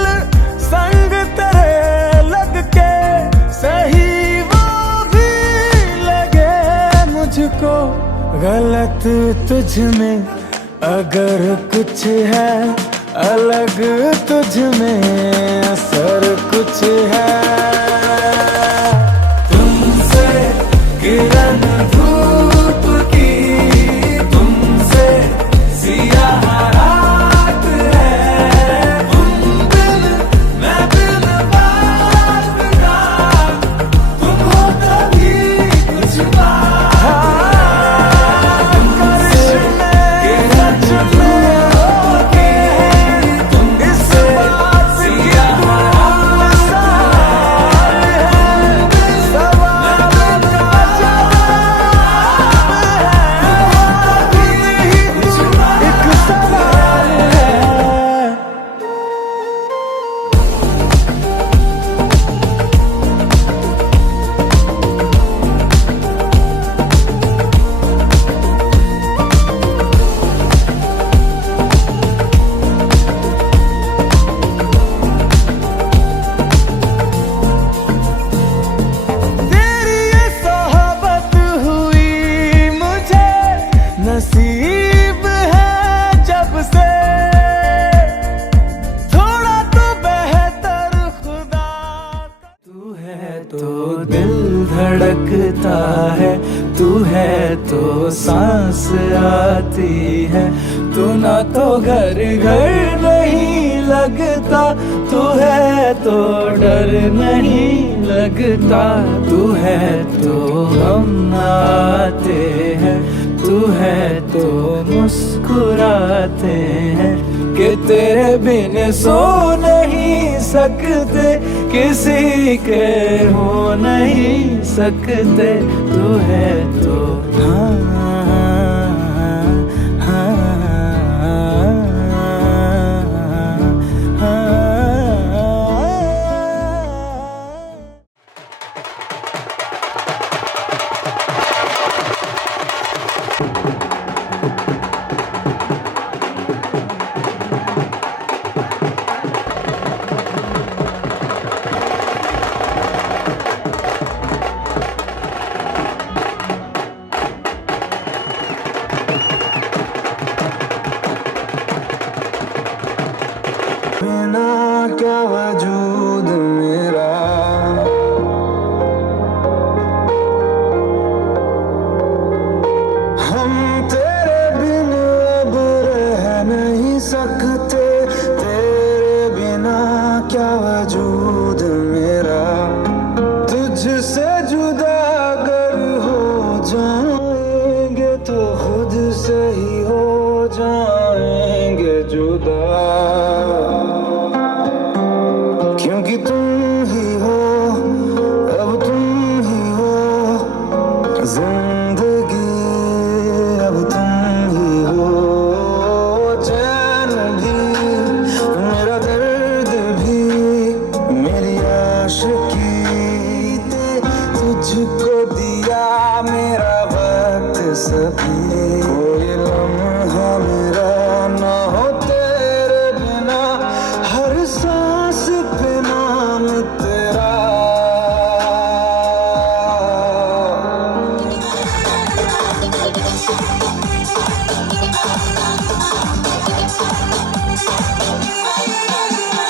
संग तेरे लग के सही वो भी लगे मुझको गलत तुझ में अगर कुछ है अलग तुझ में असर कुछ है तुमसे किरण धूप की तुमसे सियाह रात है तुम बिन मैं बिन बात का तुम हो तभी कुछ बात नसीब है जब से थोड़ा तो बेहतर खुदा तू है तो दिल धड़कता है तू है तो सांस आती है, तू ना तो घर घर नहीं लगता, तू है तो डर नहीं लगता, तू है तो हम आते हैं, तू है तो मुस्कुराते हैं, कि तेरे बिन सो नहीं सकते, किसी के हो नहीं सकते, तू है तो हाँ हाँ हाँ। बिना क्या वजूद मेरा, हम तेरे बिन अब रह नहीं सकते, तेरे बिना क्या वजूद मेरा, तुझसे जुदा अगर हो जाएंगे तो खुद से ही हो जाएंगे जुदा, क्योंकि तुम ही हो, अब तुम ही हो जिंदगी, अब तुम ही हो चैन भी, मेरा दर्द भी, मेरी आशिकी, तुझको दिया मेरा वक्त सभी, कोई लम्हा मेरा ना हो तेरे बिना, हर सांस पे नाम तेरा।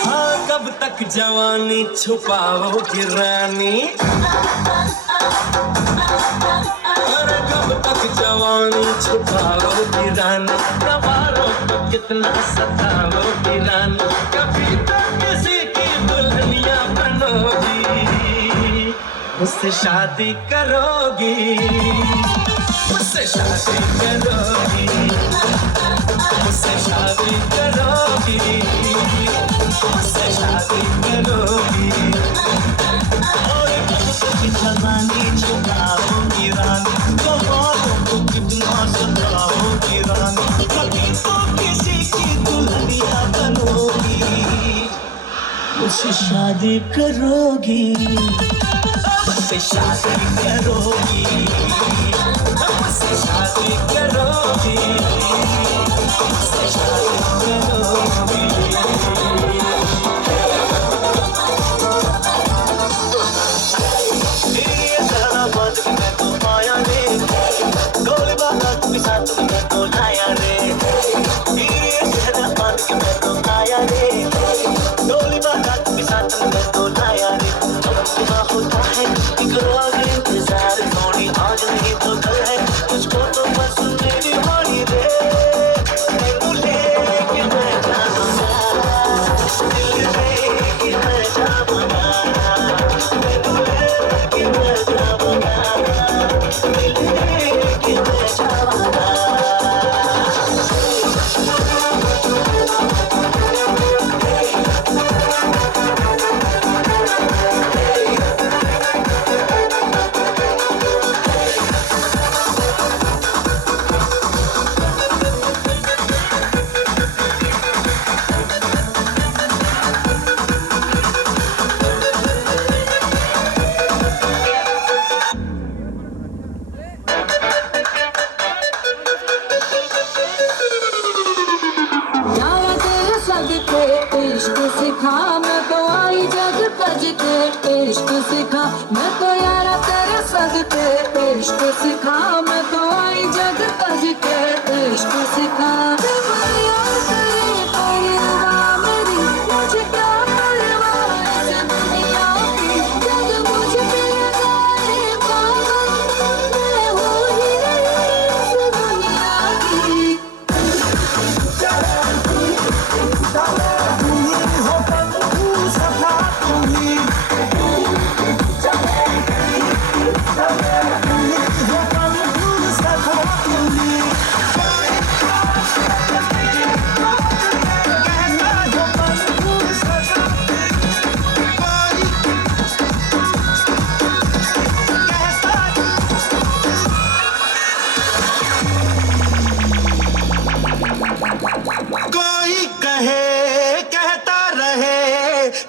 हाँ, कब तक जवानी छुपाओगी रानी, अरे कब तक जवानी छुपाओगी रानी, सवारों को कितना सताओगी रानी, कभी तो किसी की दुल्हनिया बनोगी, मुझसे शादी करोगी, मुझसे शादी करोगी, मुझसे शादी करोगी, मुझसे शादी करोगी, और कब तक जवानी छुपाओगी रानी, सवारों को कितना सताओगी रानी, कभी तो किसी की दुल्हनिया बनोगी, मुझसे शादी करोगी, मुझसे शादी करोगी, मुझसे शादी करोगी, मुझसे शादी करोगी। ये सारा बात मैं तो पाया रे, गोली बात भी साथ में तो लाया रे, ये सारा बात मैं तो आया रे, गोली बात भी साथ में तो लाया रे, क्या होता है इकरार इंतजार, थोड़ी आज नहीं तो कल है, तुझको तो बस मेरी वाली रे, दिल लेके मैं जाऊंगा, दिल लेके मैं जाऊंगा, दिल लेके मैं जाऊंगा, दिल लेके मैं जाऊंगा। यारा तेरे सदके इश्क सिखा, मैं तो आई जग तज के इश्क सिखा, मैं तो यारा तेरे सदके इश्क सिखा, मैं तो आई जग तज के इश्क सिखा, यार तेरे परवाह मेरी, मुझे क्या परवाह इस दुनिया की, जग मुझ पे लगाए पागल, मैं हूँ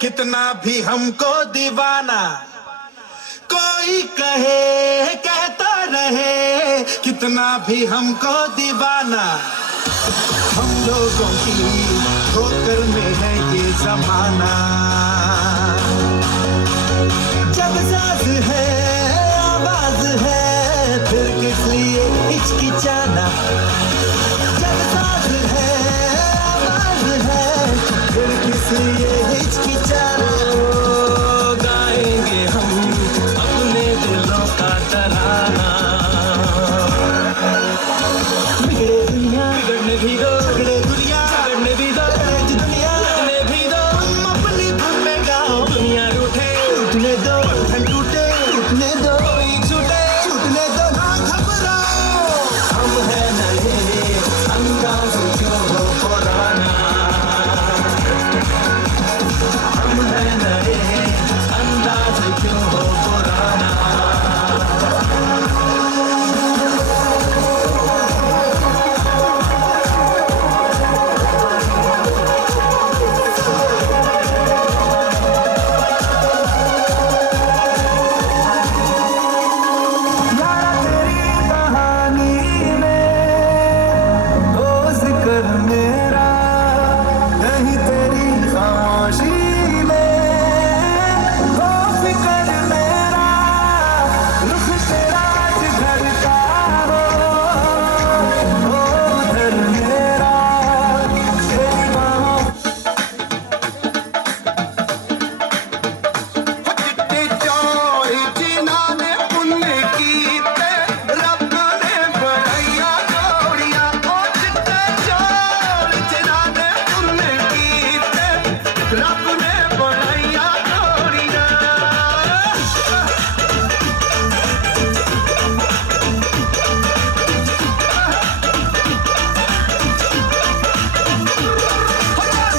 कितना भी हमको दीवाना, कोई कहे कहता रहे, कितना भी हमको दीवाना, हम लोगों की ठोकर में है ये जमाना। जब साज है आवाज है फिर किस लिए हिचकिचाना, जब साज है आवाज है फिर किस लिए हिचकिचाना। गाएंगे हम अपने दिलों का तराना, बिगड़े दुनिया बिगड़ने भी दो, बिगड़े दुनिया बिगड़ने भी दो, दुनिया बिगड़ने भी दो, हम अपनी धुन में गाओ, दुनिया रूठे टूटने दो, बंधन टूटे टूटने दो, कोई छूटे छूटने दो, ना घबराओ, हम है नए अंदाज क्यों हो पुराना, हम है नए अंदाज क्यों हो पुराना। यारा तेरी कहानी में हो जिक्र मेरा, नहीं तेरी खामोशी में हो फिक्र मेरा, रुख तेरा जिगर का हो उधर मेरा, तेरी बाहों चिट्टे चौड़ जिन्होंने पुण्य कीते, रब ने बढ़ाइया जोड़िया, ओ चिट्टे चौड़ जिन्होंने पुण्य कीते, रब ने बढ़ाइया जोड़िया।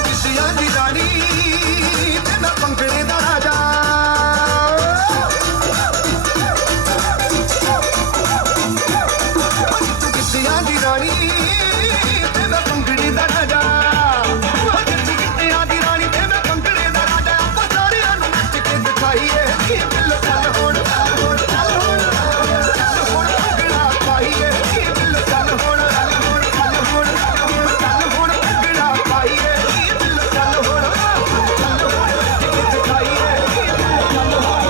किसिया दी रानी ते मैं पंखड़े दा राजा, किसिया दी रानी ते मैं पंखड़ी दा राजा, किसिया दी रानी ते मैं पंखड़ी दा राजा, ਆਪਾਂ ਸਾਰਿਆਂ ਨੂੰ ਨੱਚ ਕੇ ਦਿਖਾਈਏ ਕਿ ਦਿਲ ਚੱਲ ਹੁਣ ਚੱਲ ਹੁਣ ਚੱਲ ਹੁਣ ਚੱਲ ਹੁਣ ਪੰਗੜਾ ਪਾਈਏ, ਕਿ ਦਿਲ ਚੱਲ ਹੁਣ ਚੱਲ ਹੁਣ ਚੱਲ ਹੁਣ ਚੱਲ ਹੁਣ ਪੰਗੜਾ ਪਾਈਏ, ਕਿ ਦਿਲ ਚੱਲ ਹੁਣ ਚੱਲ ਹੁਣ ਨੱਚ ਕੇ ਦਿਖਾਈਏ, ਕਿ ਦਿਲ ਚੱਲ ਹੁਣ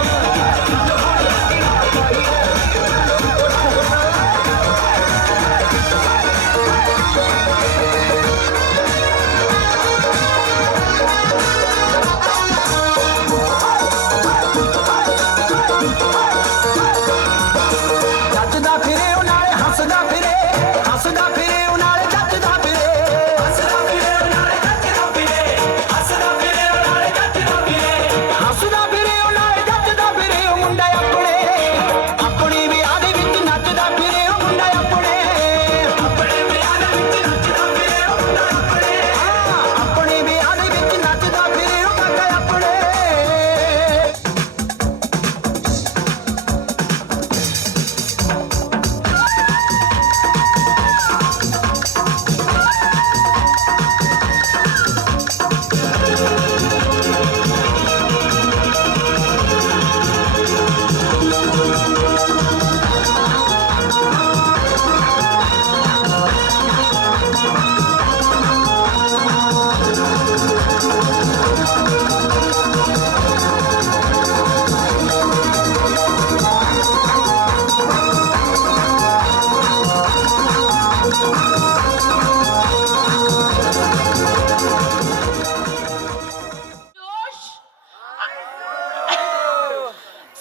ਚੱਲ ਹੁਣ ਪੰਗੜਾ ਪਾਈਏ। ਜੱਜਦਾ ਫਿਰੇ ਉਹ ਨਾਲੇ ਹੱਸਦਾ ਫਿਰੇ, ਹੱਸਦਾ ਫਿਰੇ ਉਹ ਨਾਲੇ ਜੱਜਦਾ ਫਿਰੇ, ਹੱਸਦਾ ਫਿਰੇ ਉਹ ਨਾਲੇ ਜੱਜਦਾ ਫਿਰੇ, ਹੱਸਦਾ ਫਿਰੇ ਉਹ ਨਾਲੇ ਜੱਜਦਾ ਫਿਰੇ, ਹੱਸਦਾ ਫਿਰੇ ਉਹ ਨਾਲੇ ਜੱਜਦਾ ਫਿਰੇ, ਉਹ ਮੁੰਡਾ ਆਪਣੇ ਆਪਣੀ ਵਿਆਹ ਦੇ ਵਿੱਚ ਨੱਚਦਾ ਫਿਰੇ, ਉਹ ਮੁੰਡਾ ਆਪਣੇ ਆਪਣੇ ਵਿਆਹ ਦੇ ਵਿੱਚ ਨੱਚਦਾ ਫਿਰੇ, ਉਹ ਮੁੰਡਾ ਆਪਣੇ ਆਪਣੇ ਵਿਆਹ ਦੇ ਵਿੱਚ ਨੱਚਦਾ ਫਿਰੇ, ਉਹ ਕਾਕਾ ਆਪਣੇ।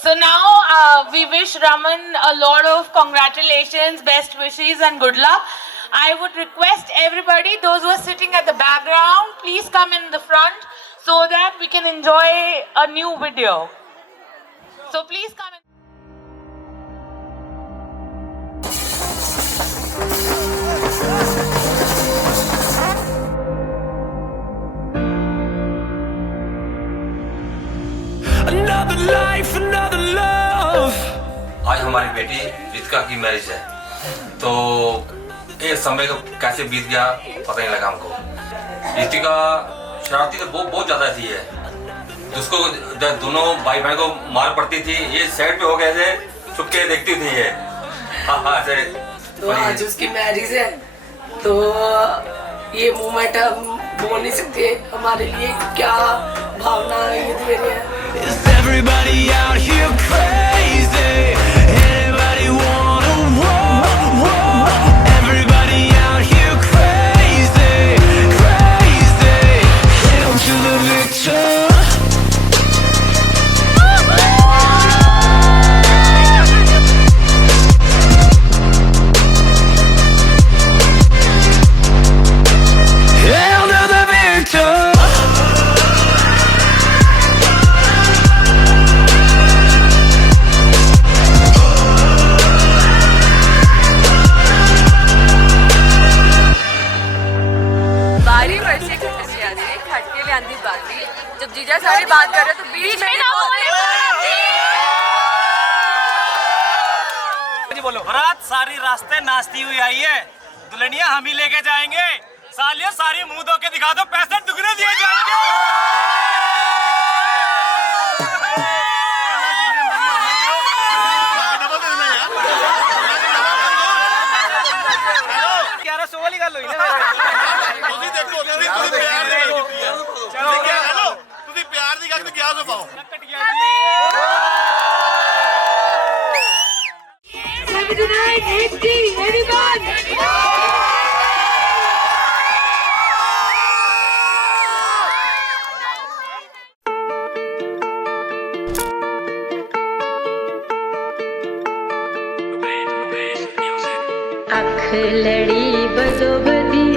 So now we wish Raman a lot of congratulations, best wishes and good luck. I would request everybody, those who are sitting at the background, please come in the front so that we can enjoy a new video. So please come in. Another life, another love. आज हमारी बेटी रितिका की मैरिज है, तो ये समय को कैसे बीत गया पता नहीं लगा हमको। रितिका शरारती तो बहुत ज़्यादा थी है, जिसको जब दोनों भाई बहन को मार पड़ती थी, ये साइड पे हो गए थे, छुप के देखती थी ये। हाँ ऐसे। तो आज उसकी मैरिज है, तो ये मोमेंट हम बोल नहीं सकते हमारे लिए क्या भावना है। Is everybody out here crazy? Anybody wanna war? Everybody out here crazy, crazy. Hail to the victor. Hail to the victor. बारी वर्षे खटके आंधी, खटके ले आंधी बाती। जब जीजा सारी बात कर रहे तो बीच में ना बोलो। बारात सारी रास्ते नाचती हुई आई है, दुल्हनिया हम ही लेके जाएंगे। सालियों सारी मुंह धो के दिखा दो, पैसे दुगने दिए जाएंगे। अख लड़ी बदोबदी,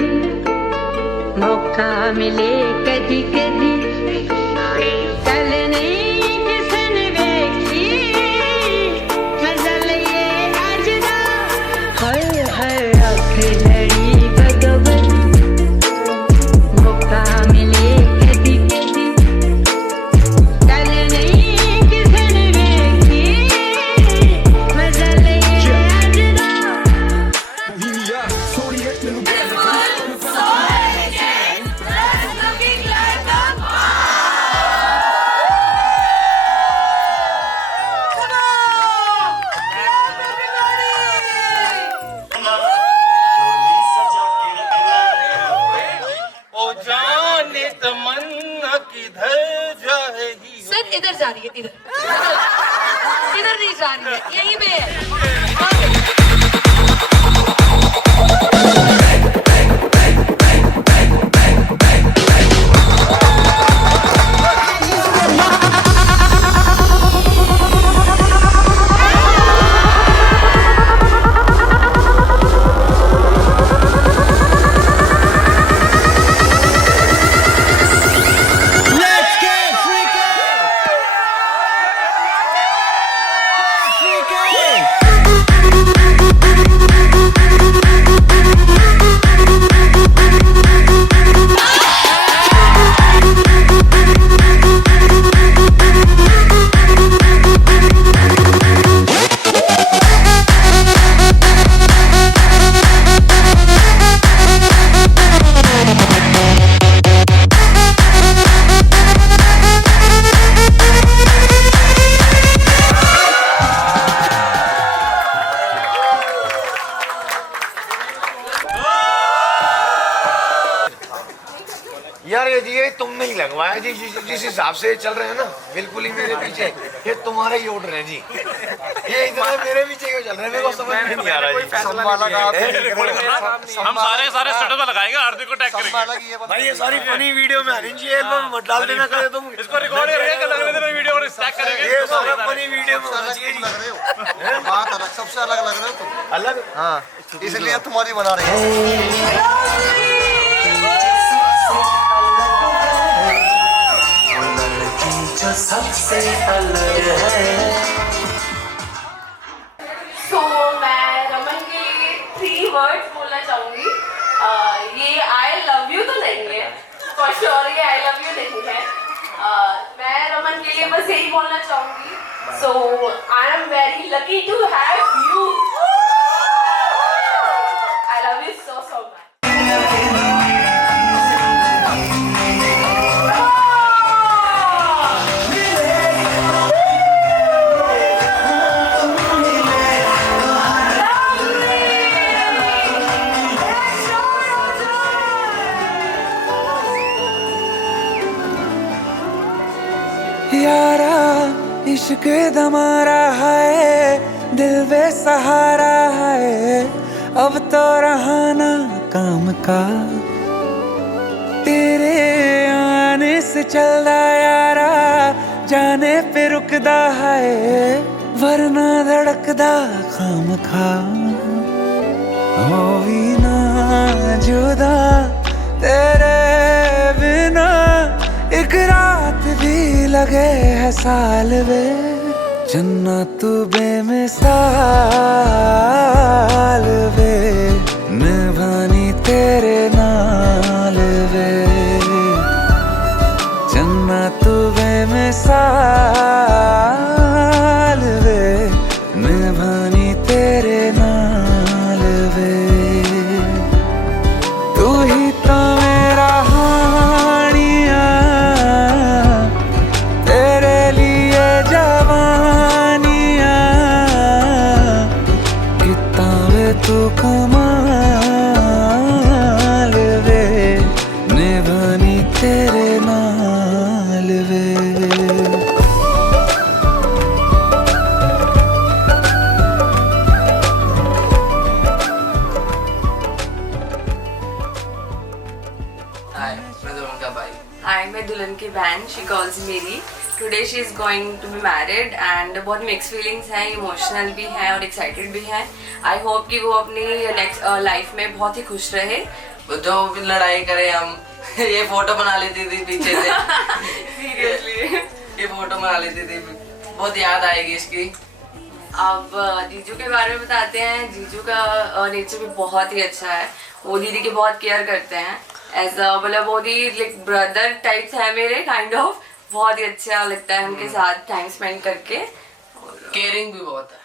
मौका मिले कदी कदी, चल नहीं किसन वेखी, मजा लइए अज दा। हर हर अख लड़ी बदोबदी, मौका मिले कदी कदी, चल नहीं किसन वेखी, मजा लइए अज दा। सर इधर जा रही है, इधर इधर नहीं जा रही है, यहीं पे है। यार ये तुम नहीं लगवाया जी, जिस हिसाब से चल रहे हैं ना, बिल्कुल ही मेरे पीछे। ये तुम्हारे ही ऑर्डर है जी, ये इतना मेरे पीछे क्यों चल रहे हैं, मेरे को समझ में नहीं आ रहा जी। हम सारे सेटअप लगाएंगे, हार्दिक को टैग करेंगे। भाई ये सारी फनी वीडियो में आनी चाहिए, एल्बम मत डाल देना करे तुम। इसको रिकॉर्ड करेंगे, अगले दिन वीडियो को टैग करेंगे। ये सारा फनी वीडियो में होना चाहिए जी। बात अलग, सबसे अलग लग रहे हो तुम। अलग? हाँ, इसलिए तुम्हारी बना रहे हैं। सबसे अलग है। So, मैं रमन के 3 words बोलना चाहूंगी। ये I love you तो नहीं है, for sure ये I love you नहीं है। मैं रमन के लिए बस यही बोलना चाहूंगी। So, I am very lucky to have you. I love you so much. यारा इश्क दमारा है, दिल बेसहारा है, अब तो रहा ना काम का। तेरे आने से चलदा यारा, जाने पे रुकदा है, वरना धड़कदा खामखा। हो भी ना जुदा तेरे बिना, एक रात भी लगे है साल वे। जन्नत बेमिसाल वे, निभानी तेरे नाल वे। जन्नत बेमिसाल वे, निभानी तेरे नाल वे। तू ही तो मेरा हानिया, तेरे लिए जवानिया, कितना वे तू कमाल वे, निभानी तेरे नाल वे। Hi, मैं दुल्हन की बहन, she calls me मेरी। Today she is going to be married and बहुत मिक्स फीलिंग्स हैं, इमोशनल भी हैं और एक्साइटेड भी हैं। आई होप कि वो अपनी नेक्स्ट लाइफ में बहुत ही खुश रहे। जो भी लड़ाई करे हम ये फोटो बना लेती थी पीछे से। सीरियसली ये फोटो बना लेती थी, बहुत याद आएगी इसकी। अब जीजू के बारे में बताते हैं। जीजू का नेचर भी बहुत ही अच्छा है, वो दीदी की बहुत केयर करते हैं। एज मतलब वो दी लाइक ब्रदर टाइप्स है मेरे, काइंड ऑफ। बहुत ही अच्छा लगता है उनके साथ टाइम स्पेंड करके। केयरिंग भी बहुत है।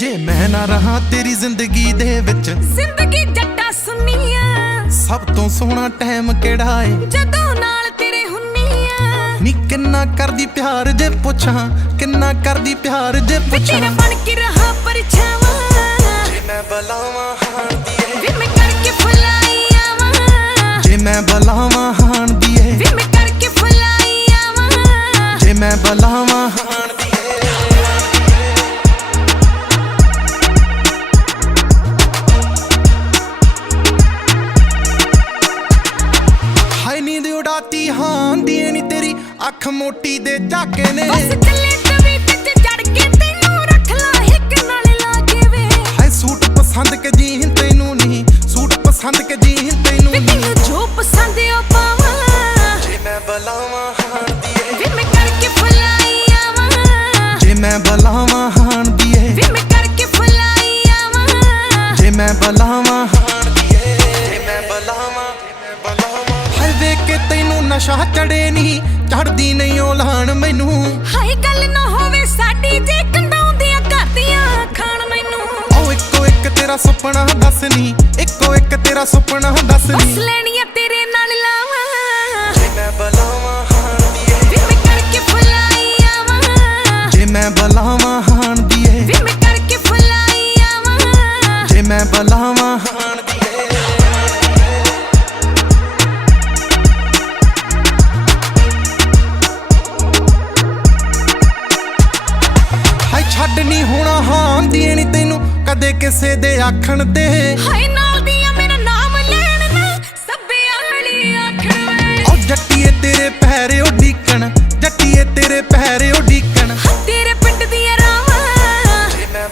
जे मैं ना रहा तेरी जिंदगी दे विच, जिंदगी जट्टा सुनिया, सब तो सोहना टाइम केड़ा है जदों नाल तेरे हुन्निया। नी किन्ना करदी प्यार जे पुछां, किन्ना करदी प्यार जे पुछां। तेरा बन के रहा परछावां, जे मैं बलावां हाण दिए, वे मैं करके फुलाई आवां। जे मैं बलावां हाण दिए, वे मैं करके फुलाई आवां। जे मैं बलावां हाण दिए। हाय नींद उड़ाती हां दिए नी तेरी अख मोटी दे झाके ने। बस चले तवी ते चढ़ के तैनू रख ला हिक नाल लाके वे। हाय सूट पसंद के जीन तैनू नहीं, सूट पसंद के जीन तैनू नहीं। तैनू जो पसंद आ पावां, जे मैं बलावां हाण दिए, वे मैं करके फुलाई आवां। जे मैं बलावां हाण दिए, वे मैं करके फुलाई आवां। जे मैं बलावां हाण दिए, जे मैं बलावां। हाय वे के तैनू नशा चढ़े नहीं, चढ़दी नहीं ओलान मैनू। हाय गल ना होवे साडी जे कंडाउंदियां करदियां खान मैनू। ओ इक्को एक तेरा सुपना दस नी, इक्को एक तेरा सुपना दस नी। बस लेनियां तेरे नाल लावां, जे मैं बलावां हाण दिए, वे मैं ਅੱਡ ਨਹੀਂ ਹੋਣਾ ਹਾਂ ਦੀ ਨਹੀਂ ਤੈਨੂੰ ਕਦੇ ਕਿਸੇ ਦੇ ਆਖਣ ਤੇ ਹਾਏ ਨਾਲ ਦੀਆਂ ਮੇਰਾ ਨਾਮ ਲੈਣ ਨਾ ਸੱਬੇ ਵਾਲੀ ਆਖਣ ਉਹ ਜੱਟੀਏ ਤੇਰੇ ਪੈਰੇ ਉਡੀਕਣ ਜੱਟੀਏ ਤੇਰੇ ਪੈਰੇ ਉਡੀਕਣ ਤੇਰੇ ਪਿੰਡ ਦੀਆਂ ਰਾਵਾਂ ਜੇ ਮੈਂ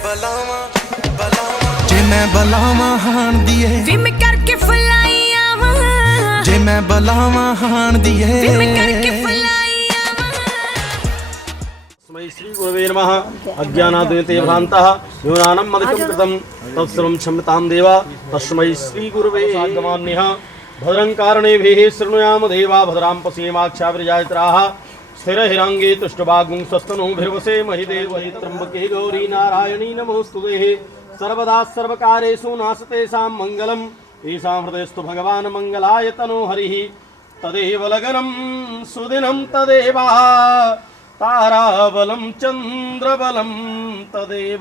ਬਲਾਵਾਂ ਹਾਣ ਦੀਏ ਵੀ ਮੈਂ ਕਰਕੇ ਫੁਲਾਈ ਆਵਾਂ ਜੇ ਮੈਂ ਬਲਾਵਾਂ ਹਾਣ ਦੀਏ ਵੀ ਮੈਂ ਕਰਕੇ ਫੁਲਾਈ ਆਵਾਂ तस्मै श्री गुरवे नमः अज्ञानाद्वैते भ्रान्तः न्यूनानं मदिकं कृतं तत्सर्वं क्षम्यतां देव तस्मै श्री गुरवे आगमान्यः भद्रं कारणेभिः शृणुयाम देवा भद्रां पश्येमाक्षाभिर्जायत्राः स्थिरहिराङ्गे तुष्टभागुं स्वस्तनोभिर्वसे महिदेवहि त्र्यम्बके गौरी नारायणी नमोस्तुते सर्वदा सर्वकारेषु नास्तेषां मङ्गलं येषां हृदयस्तु भगवान् मङ्गलाय तनो हरिः तदेव लग्नं सुदिनं तदेव ताराबलं चन्द्रबलं तदेव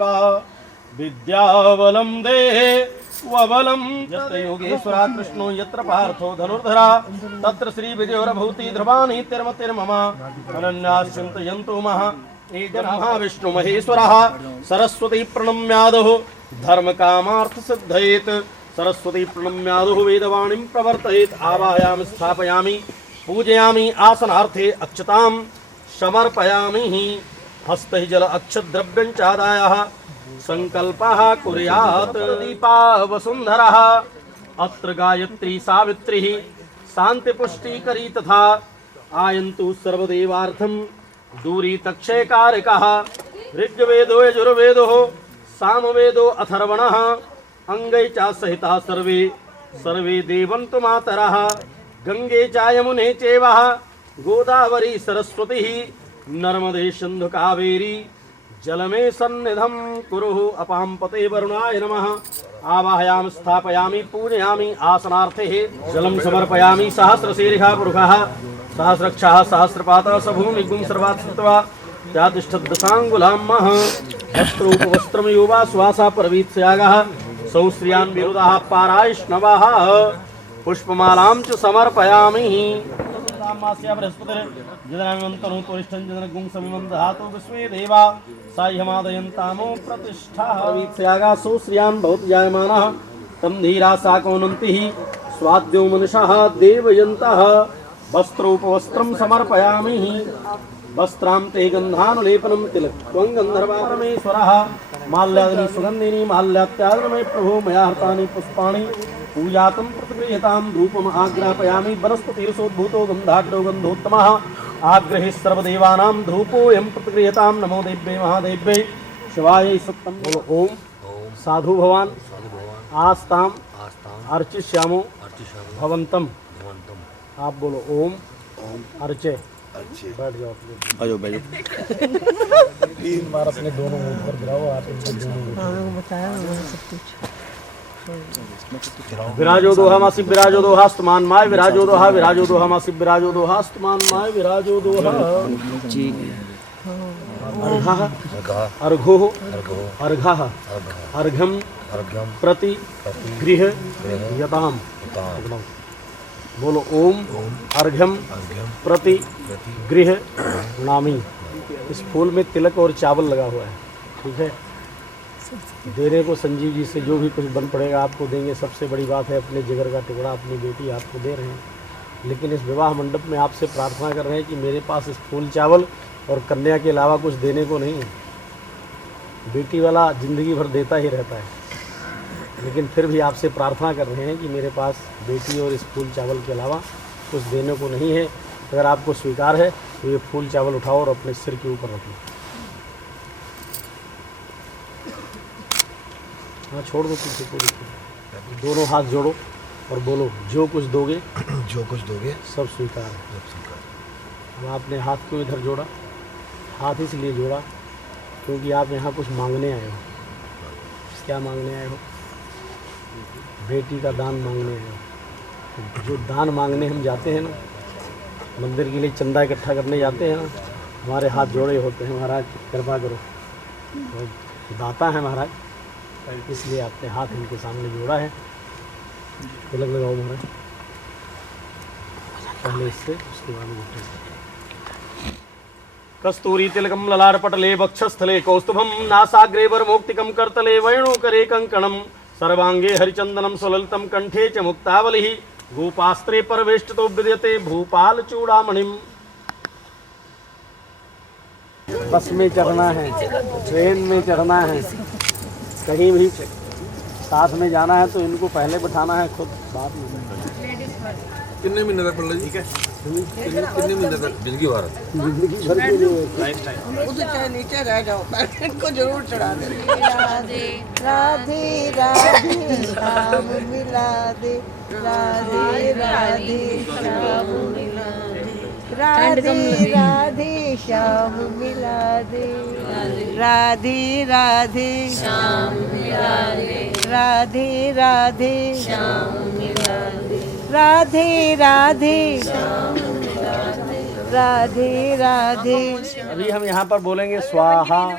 विद्याबलं देवबलं यत्र योगेश्वरा कृष्णो यत्र पार्थो धनुर्धरा तत्र श्रीविजयोरभूति ध्रुवाणि तिर्मतिर्मम अनन्याश्चिन्तयन्तु मः एकः विष्णुमहेश्वरः सरस्वती प्रणम्यादः धर्मकामार्थसिद्धयेत् सरस्वती प्रणम्यादः वेदवाणीं प्रवर्तयेत् आवाहयामि स्थापयामि पूजयामि आसनार्थे अक्षतां समर्पयामि हस्तैः जल अक्षद्रव्यं चादायः संकल्पः कुर्यात् दीपा वसुन्धरः अत्र गायत्री सावित्री शान्तिपुष्टिकरी तथा आयन्तु सर्वदेवार्थं दूरी तक्षयकारकः ऋग्वेदो यजुर्वेदो सामवेदो अथर्वणः अंगै च सहिता सर्वे सर्वे देवन्तु मातरः गंगे च यमुने चैव गोदावरी सरस्वती नर्मदे सिन्धु कावेरी जलमे सन्निधं कुरुः अपां पते वरुणाय नमः आवाहयामि स्थापयामि पूजयामि आसनार्थे जलं समर्पयामि सहस्रशीर्षः पुरुषः सहस्रक्षः सहस्रपातः सभूमिगुं सर्वात् स्थित्वा त्यातिष्ठद्दशाङ्गुलां वस्त्रोपवस्त्रं यो वा श्वासा परवीत्स्यागः सौश्रियान् विरुदाः पारायष्णवः पुष्पमालां च समर्पयामि साह्यमादयन्तामो प्रतिष्ठा प्रवीत्स्यागः सौश्रियान् भवति जायमानः तं धीरा साकोनन्तिः स्वाद्यो मनुषः देवयन्तः वस्त्रोपवस्त्रं समर्पयामि वस्त्रां ते गन्धानुलेपनं तिलक्त्वं गन्धर्वा परमेश्वरः माल्यादिनी सुगन्धिनी माल्यात्यादिनमय प्रभो मया हृतानि पुष्पाणि पूजातं प्रतिगृह्यतां धूपम् आग्रापयामि वनस्पतिर्सोद्भूतो गन्धाढ्यो गन्धोत्तमः आग्रहे सर्वदेवानां धूपोऽयं प्रतिगृह्यतां नमो देव्यै महादेव्यै शिवायै सत्यं बोलो ओम साधु भवान आस्ताम अर्चिष्यामो भवन्तम आप बोलो ओम अर्चे बैठ जाओ आजो बैठो 3 बार अपने दोनों मुंह पर गिराओ आप इनके दोनों बताया सब कुछ विराजो दोहा मासी विराजो दोहास्तमान माय विराजो दोहा मासी विराजो दोहास्तमान माय विराजो दोहा अर्घः अर्घो अर्घः अर्घम प्रति गृह यताम बोलो ओम अर्घ्यम प्रति गृह नामी। इस फूल में तिलक और चावल लगा हुआ है, ठीक है। देने को संजीव जी से जो भी कुछ बन पड़ेगा आपको देंगे। सबसे बड़ी बात है अपने जिगर का टुकड़ा अपनी बेटी आपको दे रहे हैं, लेकिन इस विवाह मंडप में आपसे प्रार्थना कर रहे हैं कि मेरे पास इस फूल चावल और कन्या के अलावा कुछ देने को नहीं है। बेटी वाला ज़िंदगी भर देता ही रहता है, लेकिन फिर भी आपसे प्रार्थना कर रहे हैं कि मेरे पास बेटी और इस फूल चावल के अलावा कुछ देने को नहीं है। अगर आपको स्वीकार है तो ये फूल चावल उठाओ और अपने सिर के ऊपर रखो। हाँ छोड़ दो पीछे को, दोनों हाथ जोड़ो और बोलो जो कुछ दोगे सब स्वीकार है। अब आपने हाथ को इधर जोड़ा, हाथ इसलिए जोड़ा क्योंकि आप यहाँ कुछ मांगने आए हो। क्या मांगने आए हो? बेटी का दान मांगने आए हो। जो दान मांगने हम जाते हैं ना, मंदिर के लिए चंदा इकट्ठा करने जाते हैं ना, हमारे हाथ जोड़े होते हैं, महाराज कृपा करो। तो दाता है महाराज, इसलिए आपने हाथ इनके सामने जोड़ा है। तिलक लगाओ महाराज, पहले इससे उसके बाद कस्तूरी तिलकम ललाटपटले वक्षस्थले कौस्तुभम नासाग्रे वरमौक्तिकम करतले वेणुकरे कंकणम सर्वांगे हरिचंदनम सुललितम कंठे च मुक्तावलिः गोपास्त्रे परवेष्टितो विद्यते भूपाल चूड़ामणिम। बस में चढ़ना है, ट्रेन में चढ़ना है, कहीं भी साथ में जाना है तो इनको पहले बिठाना है, खुद बाद में। कितने महीने तक पढ़ ठीक है? कितने महीने तक? जिंदगी भर के लिए चाहे नीचे रह जाओ, इनको जरूर चढ़ा दे। राधे राधे राधे श्याम मिला दे, राधे राधे श्याम मिला दे, राधे राधे श्याम मिला दे, राधे राधे श्याम मिला दे, राधे राधे श्याम मिला दे, राधे राधे श्याम मिला दे, राधे राधे। अभी हम यहाँ पर बोलेंगे स्वाहा।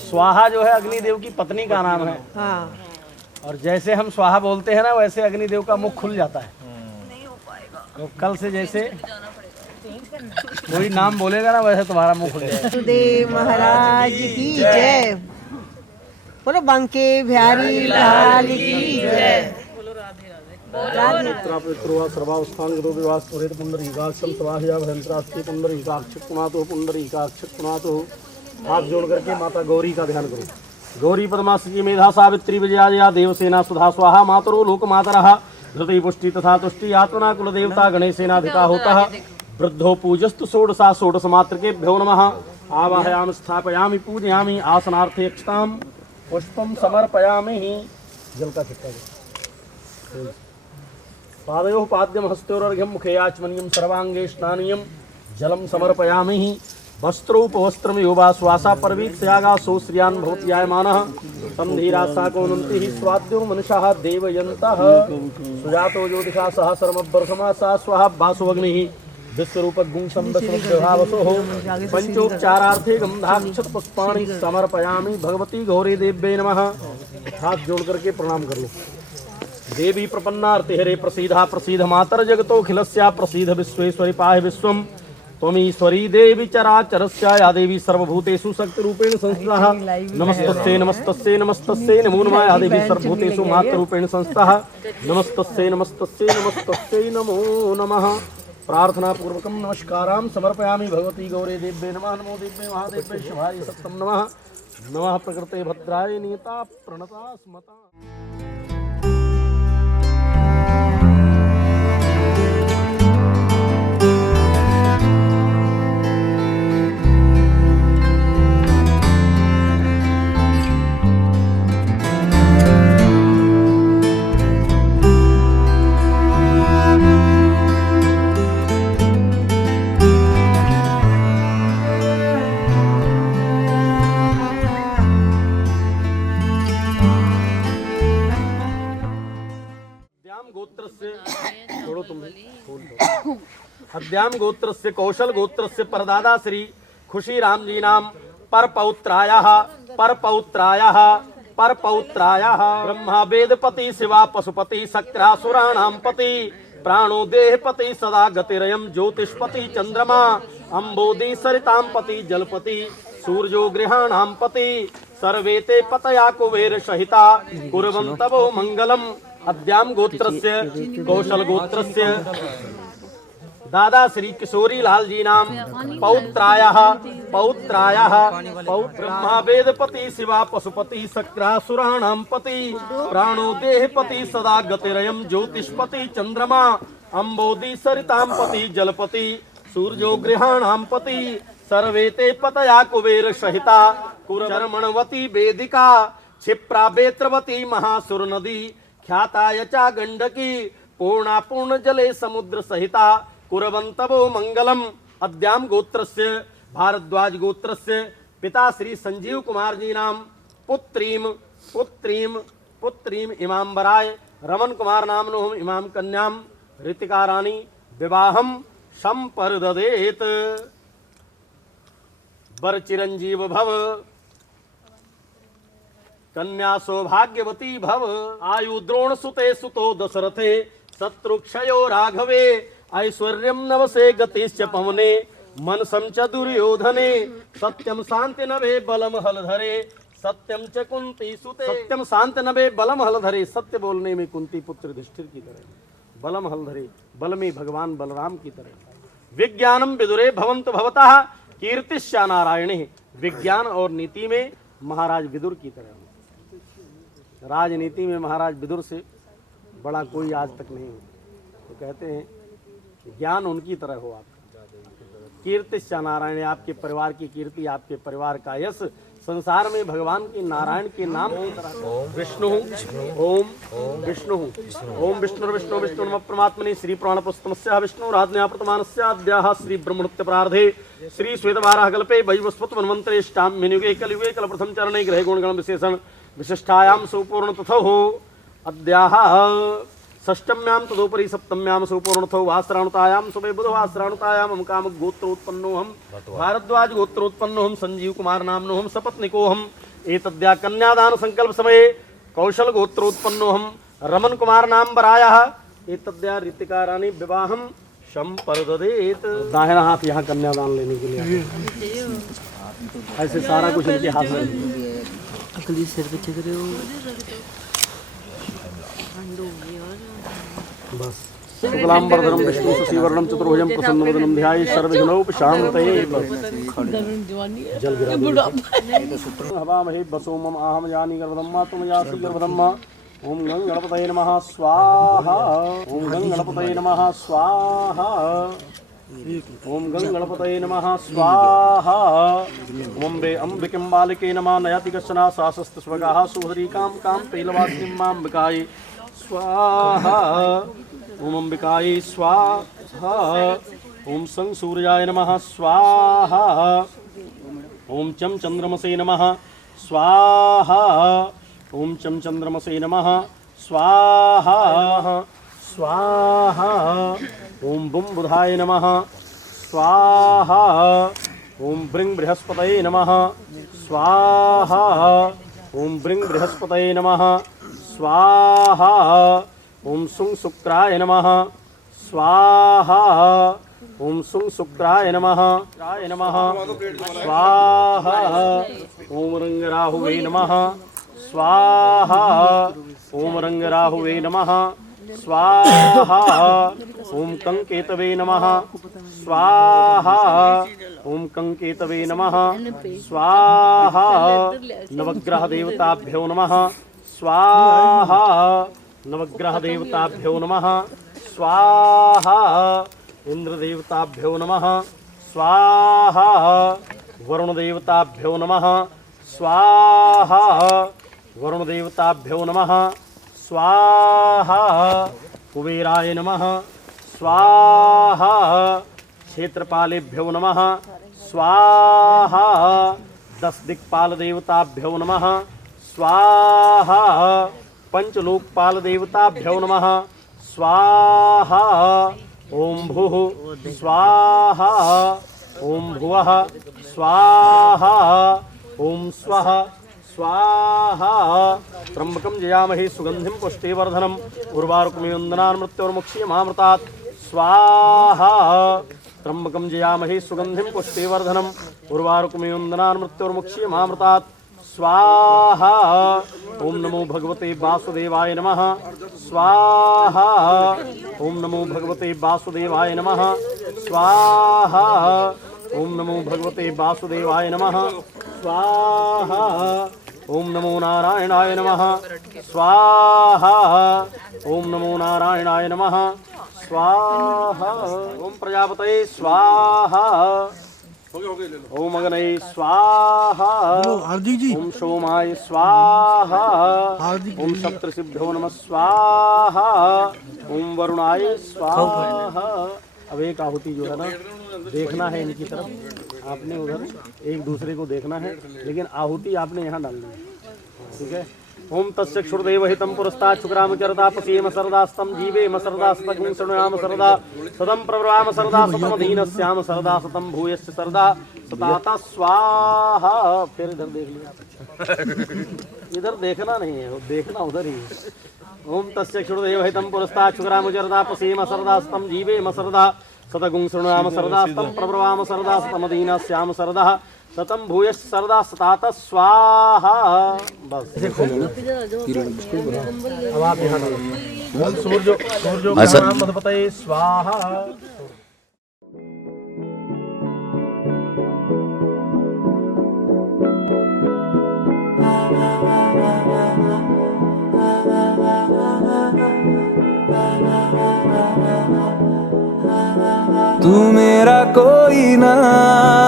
स्वाहा जो है अग्निदेव की पत्नी का नाम है। हाँ। और जैसे हम स्वाहा बोलते हैं ना, वैसे अग्निदेव का मुख खुल जाता है। तो कल से जैसे कोई नाम बोलेगा ना, वैसे तुम्हारा मुंह खुल जाएगा। देव महाराज की जय, बोलो बंके बिहारी लाल की जय। हाथ जोड़ करके माता गौरी का ध्यान करो। गौरी पद्मासी मेधा सावित्री विजया देवसेना सुधा स्वाहा मातरो लोक मातरः धृति पुष्टि तथा तुष्टि आत्मना कुल देवता गणेशेनाधिका होता है। वृद्धो पूजस्तु षोडशा षोडश मातृकेभ्यो नमः। आवाहयामि स्थापयामि पूजयामि आसनार्थे अक्षताम पुष्पम समर्पयामि। जल का छिट्टा दो। पादयोः पाद्यम हस्तयोरर्घ्यं मुखे आचमनीयं सर्वांगे स्नानीयं जलम समर्पयामि। वस्त्रोपवस्त्रम योवा श्वासा परवीत्यागा सोश्रियान् भवति यायमानः संधीरा साकोनुन्तिः स्वाद्यो मनुषाः देवयन्तः सुजातो ज्योतिषा सहस्रमवर्षमासा स्वाहा वासोऽग्निः विश्वरूपगुंसं विश्वविभावसोः पंचोपचारार्थे गंधाक्षत पुष्पाणि समर्पयामि भगवती गौरी देव्यै नमः। हाथ जोड़ करके प्रणाम कर लो। देवी प्रपन्नार्ते हरे प्रसीदा प्रसीद मातर जगतोऽखिलस्या प्रसीद विश्वेश्वरी पाहि विश्वम् त्वमीश्वरी देवी चराचरस्या या देवी सर्वभूतेषु शक्तिरूपेण संस्थितः नमस्तस्यै नमस्तस्यै नमस्तस्यै नमो नमः या देवी सर्वभूतेषु मातृरूपेण संस्थितः नमस्तस्यै नमस्तस्यै नमस्तस्यै नमो नमः। प्रार्थना पूर्वकं नमस्कारां समर्पयामि भगवती गौरी देव्यै नमः। नमो देव्यै महादेव्यै शिवाय सत्तं नमः। नमः प्रकृते भद्राय नीता प्रणता स्मता। अद्याम गोत्रस्य कौशल गोत्रस्य परदादा श्री खुशी राम जी नाम परपौत्रायाः ब्रह्मा वेदपति शिवा पशुपति शक्रासुराणां पति प्राणो देहपति सदा गतिरयं ज्योतिषपति चंद्रमा अम्बोधि सरितां पति जलपति सूर्यो गृहाणां पति सर्वे ते पतया कुबेर सहिता कुर्वन्तवो मंगलम्। अद्याम गोत्रस्य कौशल गोत्रस्य दादा श्री किशोरी लाल जी नाम पौत्रायाः ब्रह्मा वेदपति शिवा पशुपति शक्रासुराणां पति प्राणो देहपति सदा गतिरयं ज्योतिषपति चंद्रमा अम्बोधि सरितां पति जलपति सूर्यो गृहाणां पति सर्वे ते पतया कुबेर सहिता कुरमणवती वेदिका क्षिप्रा बेत्रवती महासुर नदी ख्याता यचा गंडकी पूर्णा पूर्ण जले समुद्र सहिता कुर्वन्तवो मंगलम। अद्याम गोत्रस्य भारद्वाज गोत्रस्य पिता श्री संजीव कुमार जी नाम पुत्रीम इमाम्बराय रमन कुमार नामनो इमाम कन्याम ऋतिका रानी विवाहम संपर्ददेत। वर चिरंजीव भव कन्या सौभाग्यवती भव। आयु द्रोण सुते सुतो दशरथे शत्रुक्षयो राघवे ऐश्वर्यं नवसे गतिश्च पवने मन संच दुर्योधने सत्यम शांति नभे बलम हल धरे सत्यम च कुंती सुते। सत्यम शांत नभे बलम हल धरे, सत्य बोलने में कुंती पुत्र युधिष्ठिर की तरह, बलम हल धरे बल में भगवान बलराम की तरह। विज्ञानम विदुरे भवंत भवतः कीर्तिश्चा नारायणे, विज्ञान और नीति में महाराज विदुर की तरह। राजनीति में महाराज विदुर से बड़ा कोई आज तक नहीं हो। तो कहते हैं ज्ञान उनकी तरह हो आप। कीर्तिश्चा नारायण, आपके परिवार की कीर्ति, आपके परिवार का यश संसार में भगवान के नारायण के नाम विष्णु ओम विष्णु ओम विष्णु विष्णु विष्णु नमः परमात्मने श्री प्राण पुस्तमस्या विष्णु राधन्या प्रतमानस्य अद्याः श्री ब्रह्मणुत्य प्रार्धे श्री श्वेतवाराह कल्पे वैवस्वत वन्वन्तरे ष्टाम्यनुगे कलियुगे कलप्रथम चरणे ग्रहे गुणगण विशेषण विशिष्टायां सुपूर्ण तथो अद्याः षष्टम्यां तदुपरि सप्तम्यां सुपूर्णथो वास्त्राणुतायां सुबे बुधवास्त्राणुतायां हम काम गोत्रोत्पन्नोहम भारद्वाज गोत्रोत्पन्नोहम संजीव कुमार नामनोहम सपत्निकोहम एतद्या कन्यादान संकल्प समये कौशल गोत्रोत्पन्नोहम रमन कुमार नाम बरायः एतद्या ऋतिका रानी विवाहम संपर्ददेत। दाहिना हाथ यहाँ कन्यादान लेने के लिए, ऐसे सारा कुछ इनके हाथ में। अगली सिर पे चेक रहे हो बस शुक्लांबरधरम विष्णु शशिवर्णम चतुर्भुजं प्रसन्नवदनं ध्याये सर्वविघ्नोपशान्तये। जल गिरा हवामहे वसो मम आहम जानी गर्भधम्मा तुम यासि गर्भधम्मा। ओम गं गणपतये नमः स्वाहा ओम गं गणपतये नमः स्वाहा ओम गं गणपतये नमः स्वाहा ओम बे अम्बिकं बालिके नमः नयाति कश्चना सासस्त स्वगाः सुहरी काम काम तैलवासिनीं माम्बिकायै स्वाहा ओम अंबिकायै स्वाहा ओम सं सूर्याय नमः स्वाहा ओम चम चंद्रमसे नमः स्वाहा ओम चम चंद्रमसे नमः स्वाहा स्वाहा ओम बुम बुधाय नमः स्वाहा ओम ब्रिंग बृहस्पतये नमः स्वाहा ओम ब्रिंग बृहस्पतये नमः स्वाहा ओम सुं शुक्राय नमः स्वाहा ओम सुं शुक्राय नमः स्वाहा ओम रंगराहुवे नमः स्वाहा ओम रंगराहुवे नमः स्वाहा ओम कंकेतवे नमः स्वाहा ओम कंकेतवे नमः स्वाहा नवग्रह देवताभ्यो नमः स्वाहा नवग्रह देवताभ्यो नमः स्वाहा इंद्र देवताभ्यो नमः स्वाहा वरुण देवताभ्यो नमः स्वाहा वरुण देवताभ्यो नमः स्वाहा कुबेराय नमः स्वाहा क्षेत्रपालेभ्यो नमः स्वाहा 10 दिक्पाल देवताभ्यो नमः स्वाहा पंचलोकपाल देवताभ्यो नमः स्वाहा ओम भूः स्वाहा ओम भुवः स्वाहा ओम स्वः स्वाहा त्र्यंबकं जयामहे सुगंधिं पुष्टिवर्धनम् उर्वारुकमिव वन्दनान्मृत्योर्मुक्षीयमामृतात् स्वाहा त्र्यंबकं जयामहे सुगंधिं पुष्टिवर्धनम् उर्वारुकमिव वन्दनान्मृत्योर्मुक्षीयमामृतात् स्वाहा ओम नमो भगवते वासुदेवाय नमः स्वाहा ओम नमो भगवते वासुदेवाय नमः स्वाहा ओम नमो भगवते वासुदेवाय नमः स्वाहा ओम नमो नारायणाय नमः स्वाहा ओम नमो नारायणाय नमः स्वाहा ओम प्रजापतये स्वाहा ओम अग्नये स्वाहा ओम सोमाय स्वाहा ओम सप्तऋषिभ्यो नमः स्वाहा ओम वरुणाय स्वाहा। अब एक आहुति जो है ना देखना है इनकी तरफ, आपने उधर एक दूसरे को देखना है, लेकिन आहुति आपने यहाँ डालनी है, ठीक है। ओम तस्य क्षुरदेव हितं पुरस्तात् शुक्राम चरदा पसीम सरदास्तं जीवेम सरदास्तगुं शृणुयाम सरदा सदं प्रब्रवाम सरदा सतमधीनस्याम सरदा सतं भूयश्च सरदा सताता स्वाहा। फिर इधर देख लिया, इधर देखना नहीं है, देखना उधर ही है। ओम तस्य क्षुरदेव हितं पुरस्तात् शुक्राम चरदा पसीम सरदास्तं जीवेम सरदा शतगुं शृणुयाम सरदास्तं प्रब्रवाम सरदा शतमदीना श्याम सरदा शतम भूयश्च सरदा शतात स्वाहा। बस अब आप यहाँ सूर्य मधुपतये स्वाहा। तू मेरा कोई ना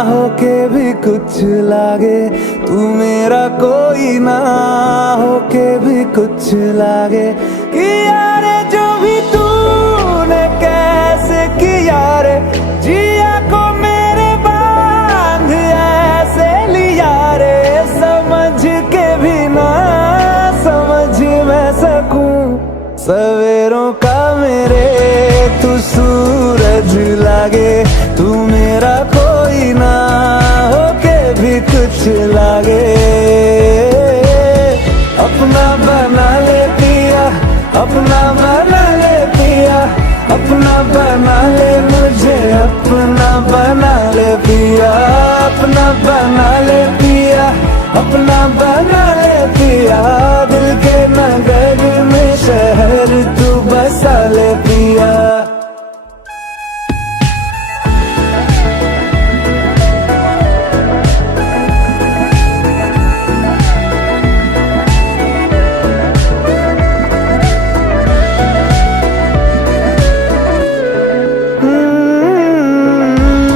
होके भी कुछ लागे, तू मेरा कोई ना होके भी कुछ लागे। किया रे जो भी तूने कैसे किया रे, जिया को मेरे बांध ऐसे लिया रे। समझ के भी ना समझ मैं सकूं, सवेरों का मेरे तू सूरज लागे। तू मेरा कोई ना होके भी कुछ लागे। अपना बना ले पिया, अपना बना ले पिया, अपना बना ले मुझे, अपना बना ले पिया, अपना बना ले पिया, अपना बना ले पिया। दिल के नगर में शहर तू बसा ले पिया।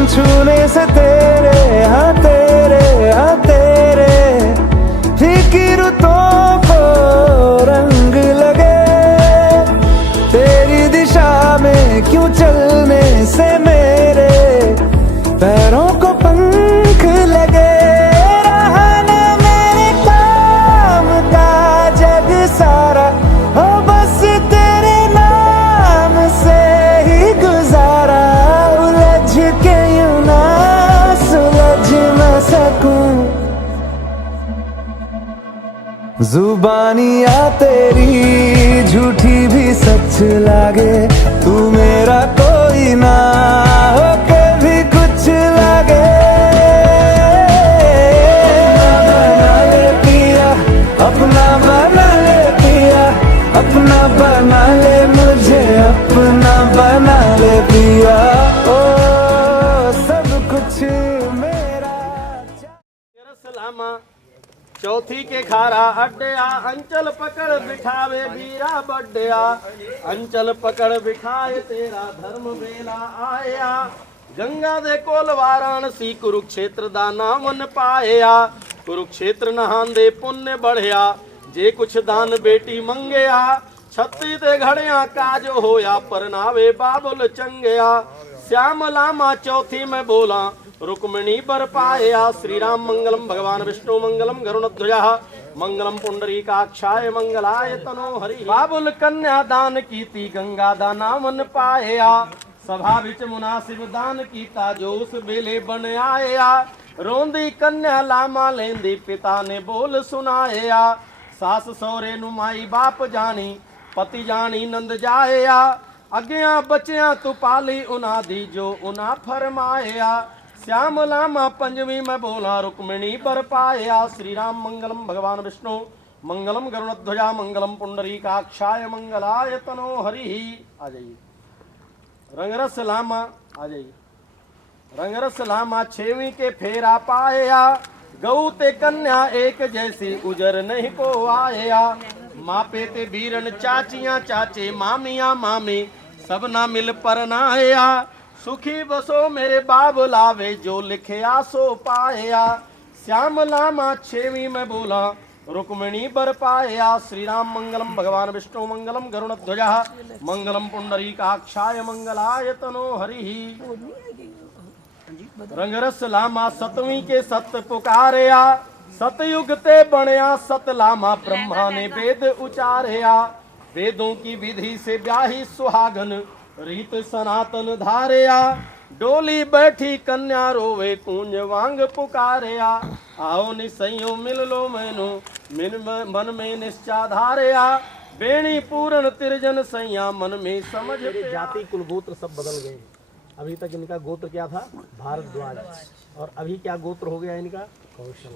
छूने से तेरे हाँ तेरे हाँ तेरे फीकी रुतों को रंग लगे। तेरी दिशा में क्यों चलने से मेरे पैरों को पंख लगे। रहा ना मेरे काम का जग सारा, हो बस तेरे नाम से ही गुजारा। उलझ के यूं ना सुलझ न सकूं, जुबानियाँ तेरी झूठी भी सच लागे। तू मेरा कोई ना होके भी कुछ लागे। अपना बना ले पिया, अपना बना ले पिया, अपना बना ले मुझे, अपना बना ले पिया। ओ सब कुछ मेरा। सलामा चौथी के खारा अड्डया, अंचल पकड़ बिठावे बीरा बड्डया। अंचल पकड़ बिठाए तेरा धर्म बेला आया। गंगा दे कोल वाराणसी कुरुक्षेत्र दा नामन पाया। कुरुक्षेत्र नहान दे पुण्य बढ़िया, जे कुछ दान बेटी मंगया। छत्ती ते घड़िया काज होया, परनावे बाबुल चंगया। श्याम लामा चौथी में बोला, रुक्मिणी बर पाया। श्री राम मंगलम भगवान विष्णु मंगलम गरुणध्वजा, मंगलम पुंडरीकाक्षाय मंगलाय तनो हरि। बाबुल कन्या दान कीती, गंगा दा नामन पाया। सभा विच मुनासिब दान कीता, जो उस बेले बन आया। रोंदी कन्या लामा लेंदी, पिता ने बोल सुनाया। सास सौरे नुमाई बाप जानी, पति जानी नंद जाया। अग्या बचिया तू पाली उना दी, जो उना फरमाया। श्याम लामा पंचमी में बोला, रुक्मिणी बर पाया। श्री राम मंगलम भगवान विष्णु मंगलम गरुणध्वजा, मंगलम पुंडरीकाक्षाय मंगलाय तनो हरि। आ जाइए रंगरस लामा, आ जाइए रंगरस लामा छेवी के फेरा पाया। गऊ ते कन्या एक जैसी, उजर नहीं को आया। मापे ते बीरन चाचियां चाचे, मामिया मामी सब ना मिल पर नाया। सुखी बसो मेरे बाब लावे, जो लिखया सो पाया। श्याम लामा छेवी में बोला, रुक्मिणी बर पाया। श्री राम मंगलम भगवान विष्णु मंगलम गरुणध्वजा, मंगलम पुंडरीकाक्षाय मंगलाय तनो हरि। रंगरस लामा सतवीं के सत पुकारया। सतयुग ते बनया सत लामा, ब्रह्मा ने वेद उचारया। वेदों की विधि से ब्याही सुहागन, रीत सनातन धारया। डोली बैठी कन्या रोवे, कूंज वांग पुकारया। आओ निसयो मिल लो मैनू, मन में निश्चा धारया। बेणी पूरन तिरजन सैया, मन में समझ। जाति कुलगोत्र सब बदल गए। अभी तक इनका गोत्र क्या था? भारद्वाज। और अभी क्या गोत्र हो गया इनका? कौशल।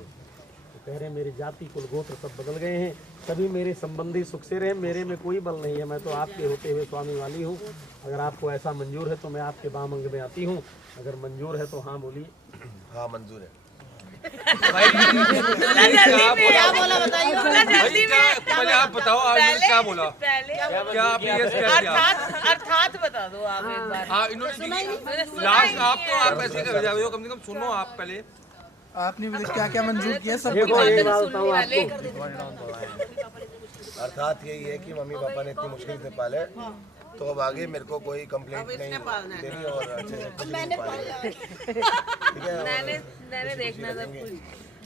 तो कह रहे हैं मेरी जाति कुल गोत्र सब बदल गए हैं, सभी मेरे संबंधी सुख से रहे, मेरे में कोई बल नहीं है, मैं तो आपके होते हुए स्वामी वाली हूँ। अगर आपको ऐसा मंजूर है तो मैं आपके बाम अंग में आती हूँ। अगर मंजूर है तो हाँ बोलिए। हाँ मंजूर है। क्या बोला बताइए? पहले आप बताओ आपने क्या बोला? क्या आप यस कह दिया? अर्थात बता दो आप एक बार। हाँ इन्होंने लास्ट आप तो आप ऐसे कर जाओ, कम से कम सुनो आप पहले। आपने क्या क्या मंजूर किया सब देखो ये बात बताऊँ आपको। अर्थात यही है कि मम्मी पापा ने इतनी मुश्किल से पाले, तो अब आगे मेरे को कोई कंप्लेंट नहीं देनी और अच्छे से कुछ नहीं पालेगा। ठीक है, मैंने देखना सब कुछ।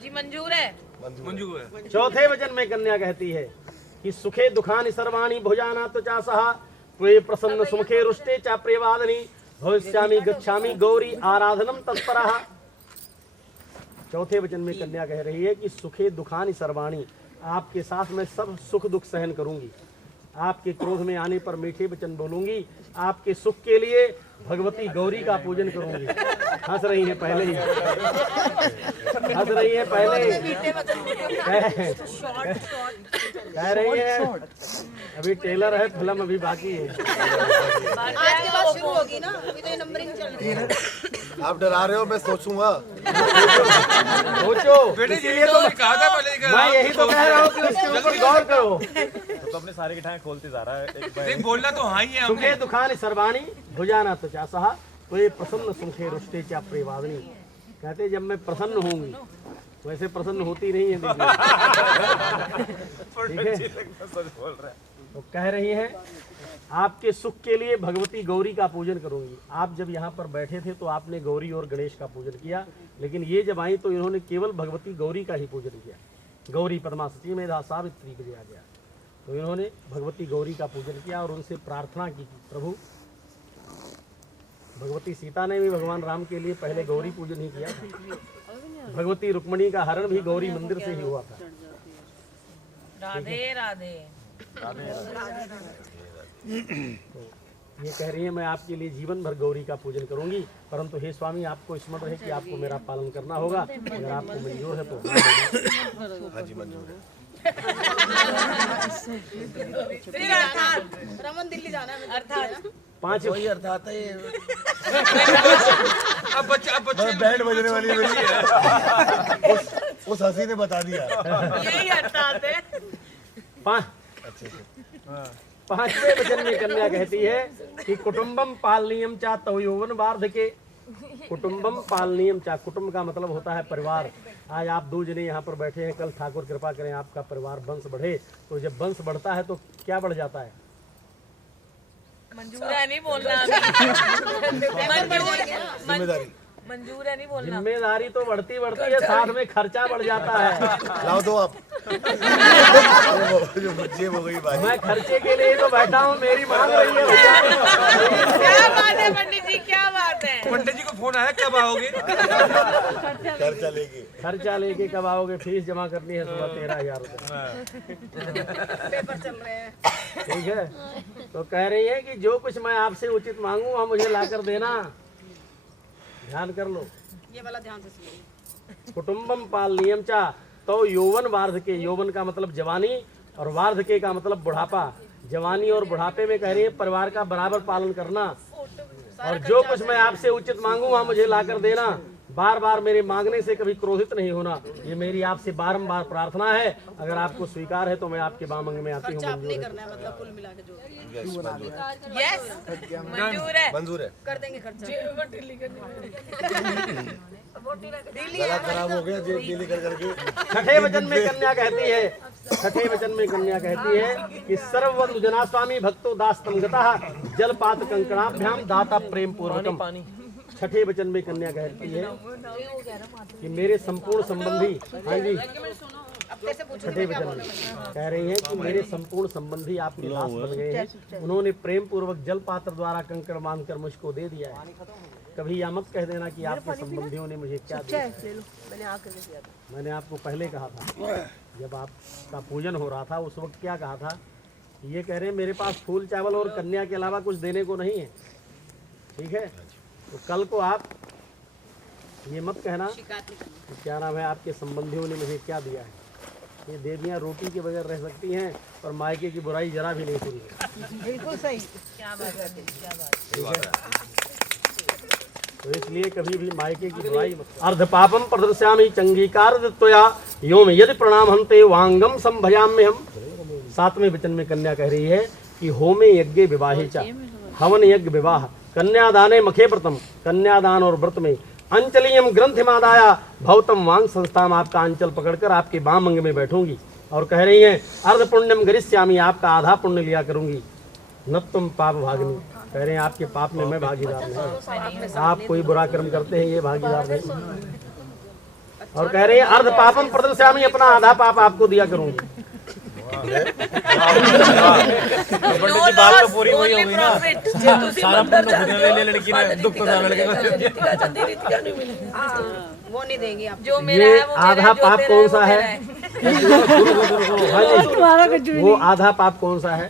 जी मंजूर है? मंजूर है। चौथे वचन में कन्या कहती है कि सुखे दुखानि सर्वाणि भुजाना तो चा सहा त्वे प्रसन्न सुमुखे रुष्टे चा प्रियवादनी भविष्यामि गच्छामि गौरी आराधनम तत्परः। चौथे वचन में कन्या कह रही है कि सुखे दुखानि सर्वाणि, आपके साथ मैं सब सुख दुख सहन करूंगी, आपके क्रोध में आने पर मीठे वचन बोलूंगी, आपके सुख के लिए भगवती गौरी का पूजन करूंगी। हंस रही है पहले ही, हंस रही है पहले ही, कह रही है अभी टेलर है, फिल्म अभी बाकी है। आज के बाद शुरू होगी ना, अभी तो ये नंबरिंग चल रही है। आप डरा रहे हो, मैं सोचूंगा। सोचो, इसीलिए तो कहा था पहले। मैं यही तो कह रहा हूँ कि उसके ऊपर गौर करो। तो अपने सारे गिटार खोलते जा रहा है। देख बोलना तो हाँ ही है। सुखे दुखानि सर्वाणि भुजाना तो चा सहा तो ये प्रसन्न सुखे रुष्टे चा प्रियवादिनी। कहते जब मैं प्रसन्न होंगी, वैसे प्रसन्न होती नहीं है ठीक है। तो कह रही है आपके सुख के लिए भगवती गौरी का पूजन करूंगी। आप जब यहाँ पर बैठे थे तो आपने गौरी और गणेश का पूजन किया, लेकिन ये जब आई तो इन्होंने केवल भगवती गौरी का ही पूजन किया। गौरी पद्मा सती मेधा सावित्री बजाया गया, तो इन्होंने भगवती गौरी का पूजन किया और उनसे प्रार्थना की कि प्रभु, भगवती सीता ने भी भगवान राम के लिए पहले गौरी पूजन ही किया था। भगवती रुक्मणी का हरण भी गौरी मंदिर से ही हुआ था। राधे राधे। तो ये कह रही है मैं आपके लिए जीवन भर गौरी का पूजन करूंगी, परंतु हे स्वामी आपको स्मरण रहे कि आपको मेरा पालन करना होगा। अगर आपको मंजूर है तो हाँ जी मंजूर है। रमन दिल्ली जाना है अर्थात। पांच वही अर्थात है। अब बच्चे बैंड बजने वाली है। उस हंसी ने बता दिया। यही अर्थात है। पांचवें वचन में कन्या कहती है कि कुटुंबम पालनीयम चा तव यौवन वार्धके। कुटुंबम पालनीयम चा, कुटुंब का मतलब होता है परिवार। आज आप दो जने यहाँ पर बैठे हैं, कल ठाकुर कृपा करें आपका परिवार वंश बढ़े, तो जब वंश बढ़ता है तो क्या बढ़ जाता है? मंजूर है नहीं बोलना। जिम्मेदारी। मंजूर है नहीं बोलना। जिम्मेदारी तो बढ़ती बढ़ती है, साथ में खर्चा बढ़ जाता है। लाओ दो आप। जो बच्चे हो गई बात। मैं खर्चे के लिए तो बैठा हूँ, मेरी मांग रही है। क्या बात है पंडित जी, क्या बात है? पंडित जी को फोन आया कब आओगे? खर्चा लेके कब आओगे? फीस जमा करनी है सुबह 13,000 रुपये। पेपर चल रहे हैं। ठीक है, तो कह रही है कि जो कुछ मैं आपसे उचित मांगूंगा मुझे लाकर देना। ध्यान कर लो, ये वाला ध्यान से सुनिए। कुटुंबम पालनीयम चा तो यौवन वार्धके। यौवन का मतलब जवानी और वार्धके का मतलब बुढ़ापा। जवानी और बुढ़ापे में कह रही है परिवार का बराबर पालन करना, और जो कुछ मैं आपसे उचित मांगूंगा मुझे लाकर देना। बार बार मेरे मांगने से कभी क्रोधित नहीं होना, ये मेरी आपसे बारंबार प्रार्थना है। अगर आपको स्वीकार है तो मैं आपके बामंग में आती हूँ। करना है मतलब कुल मिला के जो यस मंजूर है। मंजूर है। कर देंगे खर्चा। गला खराब हो गया दिल्ली कर करके। छठे वचन में कन्या कहती है, छठे वचन में कन्या कहती है कि सर्ववधु जना स्वामी भक्तो दास्तम गतः जलपात कंकणाभ्याम दाता प्रेम पूर्वकम। छठे वचन में कन्या कहती है कि मेरे संपूर्ण संबंधी, हाँ जी छठे वचन में कह रही है कि मेरे संपूर्ण संबंधी आपके दास बन गए हैं। उन्होंने प्रेम पूर्वक जल पात्र द्वारा कंकड़ बांधकर मुझको दे दिया है। कभी या मत कह देना कि आपके संबंधियों ने मुझे क्या दिया। मैंने आपको पहले कहा था, जब आपका पूजन हो रहा था उस वक्त क्या कहा था? ये कह रहे हैं मेरे पास फूल चावल और कन्या के अलावा कुछ देने को नहीं है। ठीक है, तो कल को आप ये मत कहना कि क्या नाम है आपके संबंधियों ने मुझे क्या दिया है। ये देवियाँ रोटी के बगैर रह सकती हैं और मायके की बुराई जरा भी नहीं सुनी। बिल्कुल सही। क्या बात है, क्या बात तो इसलिए कभी भी मायके की बुराई अर्ध पापम प्रदर्श्यामि चंगीकार त्वया योम यदि प्रणाम हंते वांगम संभयाम्य हम। 7वें वचन में कन्या कह रही है कि होमे यज्ञ विवाहे च हवन यज्ञ विवाह कन्यादाने मखे व्रतम। कन्यादान और व्रत में अंचलियम ग्रंथिमादाया भवतम वांग संस्थान, आपका अंचल पकड़कर आपके बाम अंग में बैठूंगी और कह रही हैं अर्ध पुण्यम गरिष्यामि, आपका आधा पुण्य लिया करूंगी। न तुम पाप भागनी, कह रहे हैं आपके पाप में मैं भागीदार नहीं। आप कोई बुरा कर्म करते हैं ये भागीदार नहीं। और कह रहे हैं अर्ध पापम प्रदर्श्यामि, अपना आधा पाप आपको दिया करूंगी। बात तो पूरी वही होगी ना, सारा पुण्य लड़की ने दुख तो सारा लड़के वो नहीं देंगी आप। जो मेरा ये है वो आधा पाप कौन सा है? वो आधा पाप कौन सा है?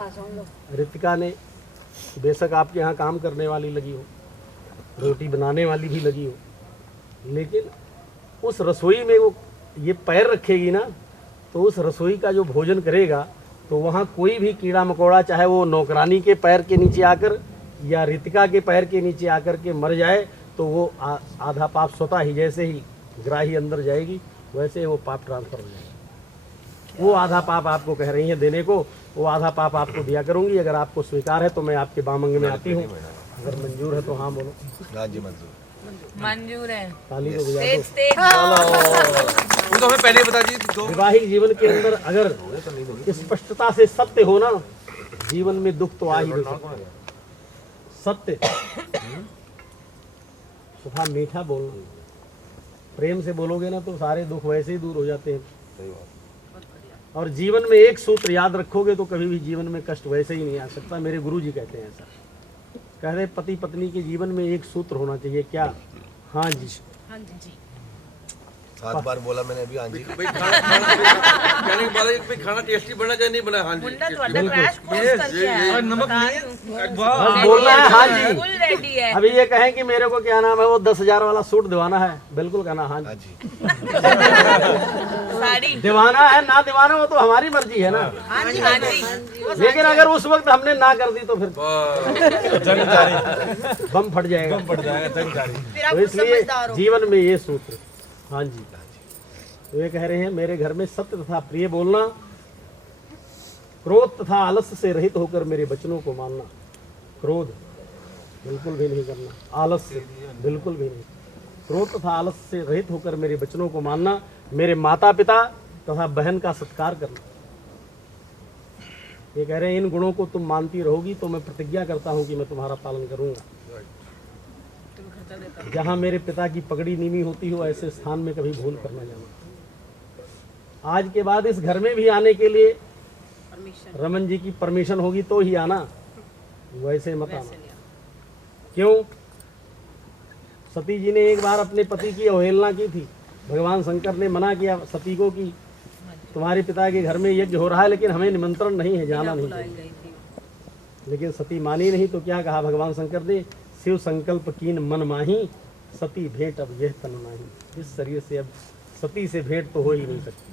रितिका ने बेशक आपके यहाँ काम करने वाली लगी हो, रोटी बनाने वाली भी लगी हो, लेकिन उस रसोई में वो ये पैर रखेगी ना, तो उस रसोई का जो भोजन करेगा तो वहाँ कोई भी कीड़ा मकोड़ा, चाहे वो नौकरानी के पैर के नीचे आकर या रितिका के पैर के नीचे आकर के मर जाए, तो वो आधा पाप स्वतः ही, जैसे ही ग्राही अंदर जाएगी वैसे ही वो पाप ट्रांसफर हो जाएगा। वो आधा पाप आपको कह रही है देने को, वो आधा पाप आपको दिया करूंगी। अगर आपको स्वीकार है तो मैं आपके बामंग में आती हूँ, अगर मंजूर है तो हाँ बोलो। हाँ जी मंजूर, मंजूर है। ताली तो बजा वो तो हमें पहले बता दीजिए। वैवाहिक जीवन के अंदर अगर स्पष्टता से सत्य हो ना, जीवन में दुख तो आ ही नहीं सकता। सत्य तथा मीठा बोलना, प्रेम से बोलोगे ना तो सारे दुख वैसे ही दूर हो जाते हैं। और जीवन में एक सूत्र याद रखोगे तो कभी भी जीवन में कष्ट वैसे ही नहीं आ सकता। मेरे गुरु जी कहते हैं ऐसा, कह रहे पति पत्नी के जीवन में एक सूत्र होना चाहिए। क्या? हाँ जी, हाँ जी। 7 बार बोला मैंने अभी हाँ जी। कहने के बाद भाई खाना टेस्टी बनना चाहिए, नहीं बना हाँ जी। और नमक बोलना है हाँ जी। फुल रेडी है। अभी ये कहें कि मेरे को क्या नाम है वो 10,000 वाला सूट दिवाना है, बिल्कुल कहना हाँ जी। साड़ी दिवाना है ना दिवाना वो तो हमारी मर्जी है ना। हाँ जी, हाँ जी। लेकिन अगर उस वक्त हमने ना कर दी तो फिर बम फट जाएगा। तो इसलिए जीवन में ये सूत्र, हाँ जी। तो ये कह रहे हैं मेरे घर में सत्य तथा प्रिय बोलना, क्रोध तथा आलस्य से रहित होकर मेरे वचनों को मानना। क्रोध बिल्कुल भी नहीं करना, आलस्य बिल्कुल भी नहीं। क्रोध तथा आलस्य से रहित होकर मेरे वचनों को मानना, मेरे माता पिता तथा बहन का सत्कार करना। ये कह रहे हैं इन गुणों को तुम मानती रहोगी तो मैं प्रतिज्ञा करता हूँ कि मैं तुम्हारा पालन करूंगा। जहाँ मेरे पिता की पगड़ी नीमी होती हो ऐसे स्थान में कभी भूल कर न जाना। आज के बाद इस घर में भी आने के लिए रमन जी की परमिशन होगी तो ही आना, वैसे मत आना। क्यों? सती जी ने एक बार अपने पति की अवहेलना की थी। भगवान शंकर ने मना किया सती को कि तुम्हारे पिता के घर में यज्ञ हो रहा है लेकिन हमें निमंत्रण नहीं है, जाना नहीं है। लेकिन सती मानी नहीं तो क्या कहा भगवान शंकर ने? शिव संकल्प कीन मन माही, सती भेंट अब यह तन माही। इस शरीर से अब सती से भेंट तो हो ही नहीं सकती।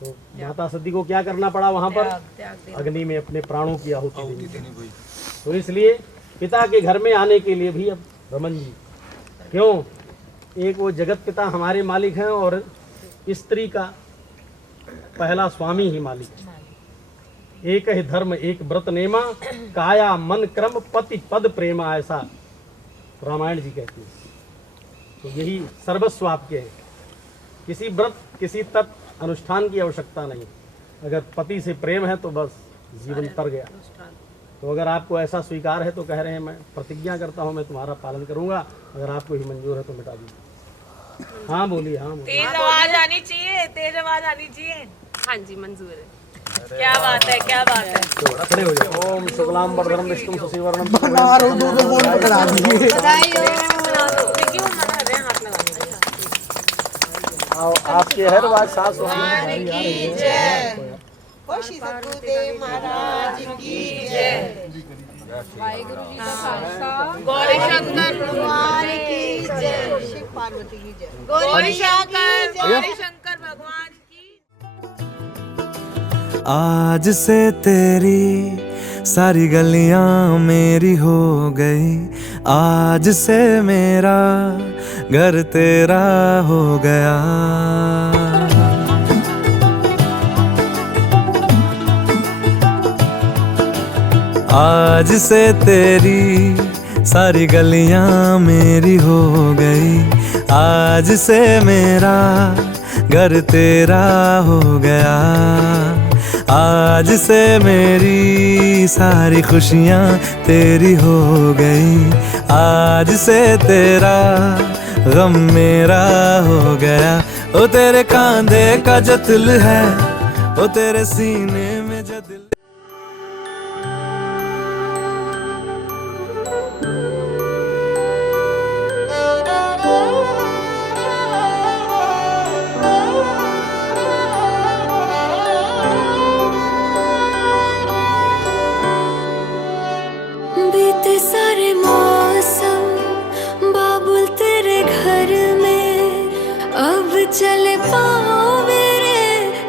तो माता सती को क्या करना पड़ा? वहां पर अग्नि में अपने प्राणों की आहुति देनी पड़ी। तो इसलिए पिता के घर में आने के लिए भी अब रमन जी, क्यों? एक वो जगत पिता हमारे मालिक हैं और स्त्री का पहला स्वामी ही मालिक है। एक ही धर्म एक व्रत नेमा, काया मन क्रम पति पद प्रेमा, ऐसा रामायण जी कहती है। तो यही सर्वस्व आपके हैं। किसी व्रत किसी तत्व अनुष्ठान की आवश्यकता नहीं। अगर पति से प्रेम है तो बस जीवन तर गया। तो अगर आपको ऐसा स्वीकार है तो कह रहे हैं मैं प्रतिज्ञा करता हूँ मैं तुम्हारा पालन करूंगा। अगर आपको ही मंजूर है तो मिटा दीजिए। हाँ बोलिए, हाँ बोलिए। तेज आवाज आनी चाहिए, तेज आवाज आनी चाहिए। हाँ जी मंजूर है। क्या बात है, क्या बात है। खड़े हो जाओ। ओम शुक्लाम वरदनम विष्णुम शशिवर्णम। आपके हर बात सास की जय। महाराज की जय। वाहिगुरु जी का खालसा गौरी शंकर भगवान की जय। शिव पार्वती की जय। गौरी शंकर भगवान की। आज से तेरी सारी गलियां मेरी हो गई, आज से मेरा घर तेरा हो गया। आज से तेरी सारी गलियां मेरी हो गई, आज से मेरा घर तेरा हो गया। आज से मेरी सारी खुशियां तेरी हो गई, आज से तेरा गम मेरा हो गया। ओ तेरे कांधे का जो दिल है, ओ तेरे सीने में जो दिल। बीते सारे मौसम बाबुल तेरे घर में, अब चले पाओ मेरे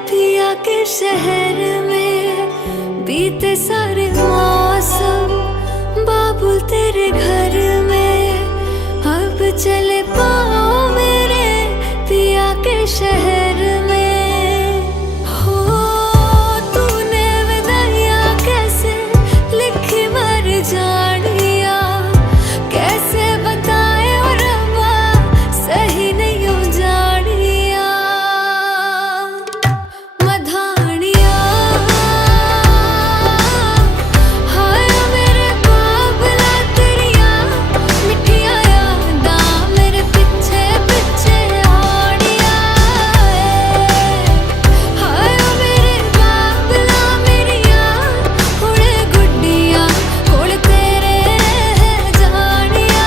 पिया के शहर में। बीते सारे मौसम बाबुल तेरे घर में, अब चले पाओ मेरे पिया के शहर में। हो तूने विदाइयां कैसे लिखी मर जानिया, कैसे बताए और रब्बा सही नहीं हो जानिया। मधानिया हाय मेरे बाबला तेरिया मिठिया यादा मेरे पीछे पीछे आड़िया। हाय मेरे बाबला मेरिया हुणे गुड्डिया कोल तेरे रह जानिया।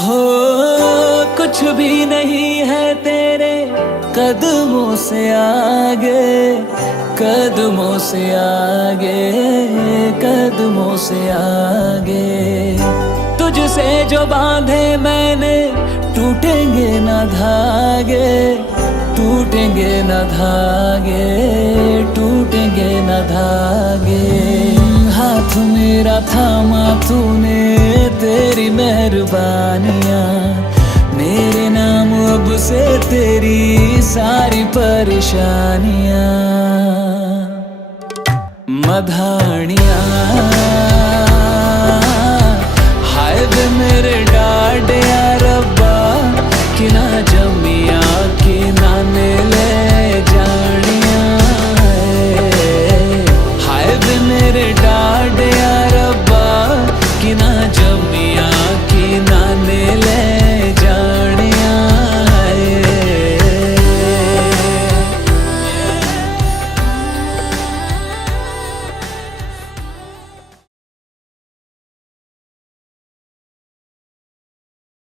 हो कुछ भी नहीं है तेरे कदमों से आगे, कदमों से आगे, कदमों से आगे। तुझसे जो बांधे मैंने टूटेंगे ना धागे, टूटेंगे ना धागे, टूटेंगे ना धागे। हाथ मेरा थामा तूने, तेरी मेहरबानियाँ मेरे नाम अब से तेरी सारी परेशानियाँ। मधानियाँ हाय वे मेरे डाडे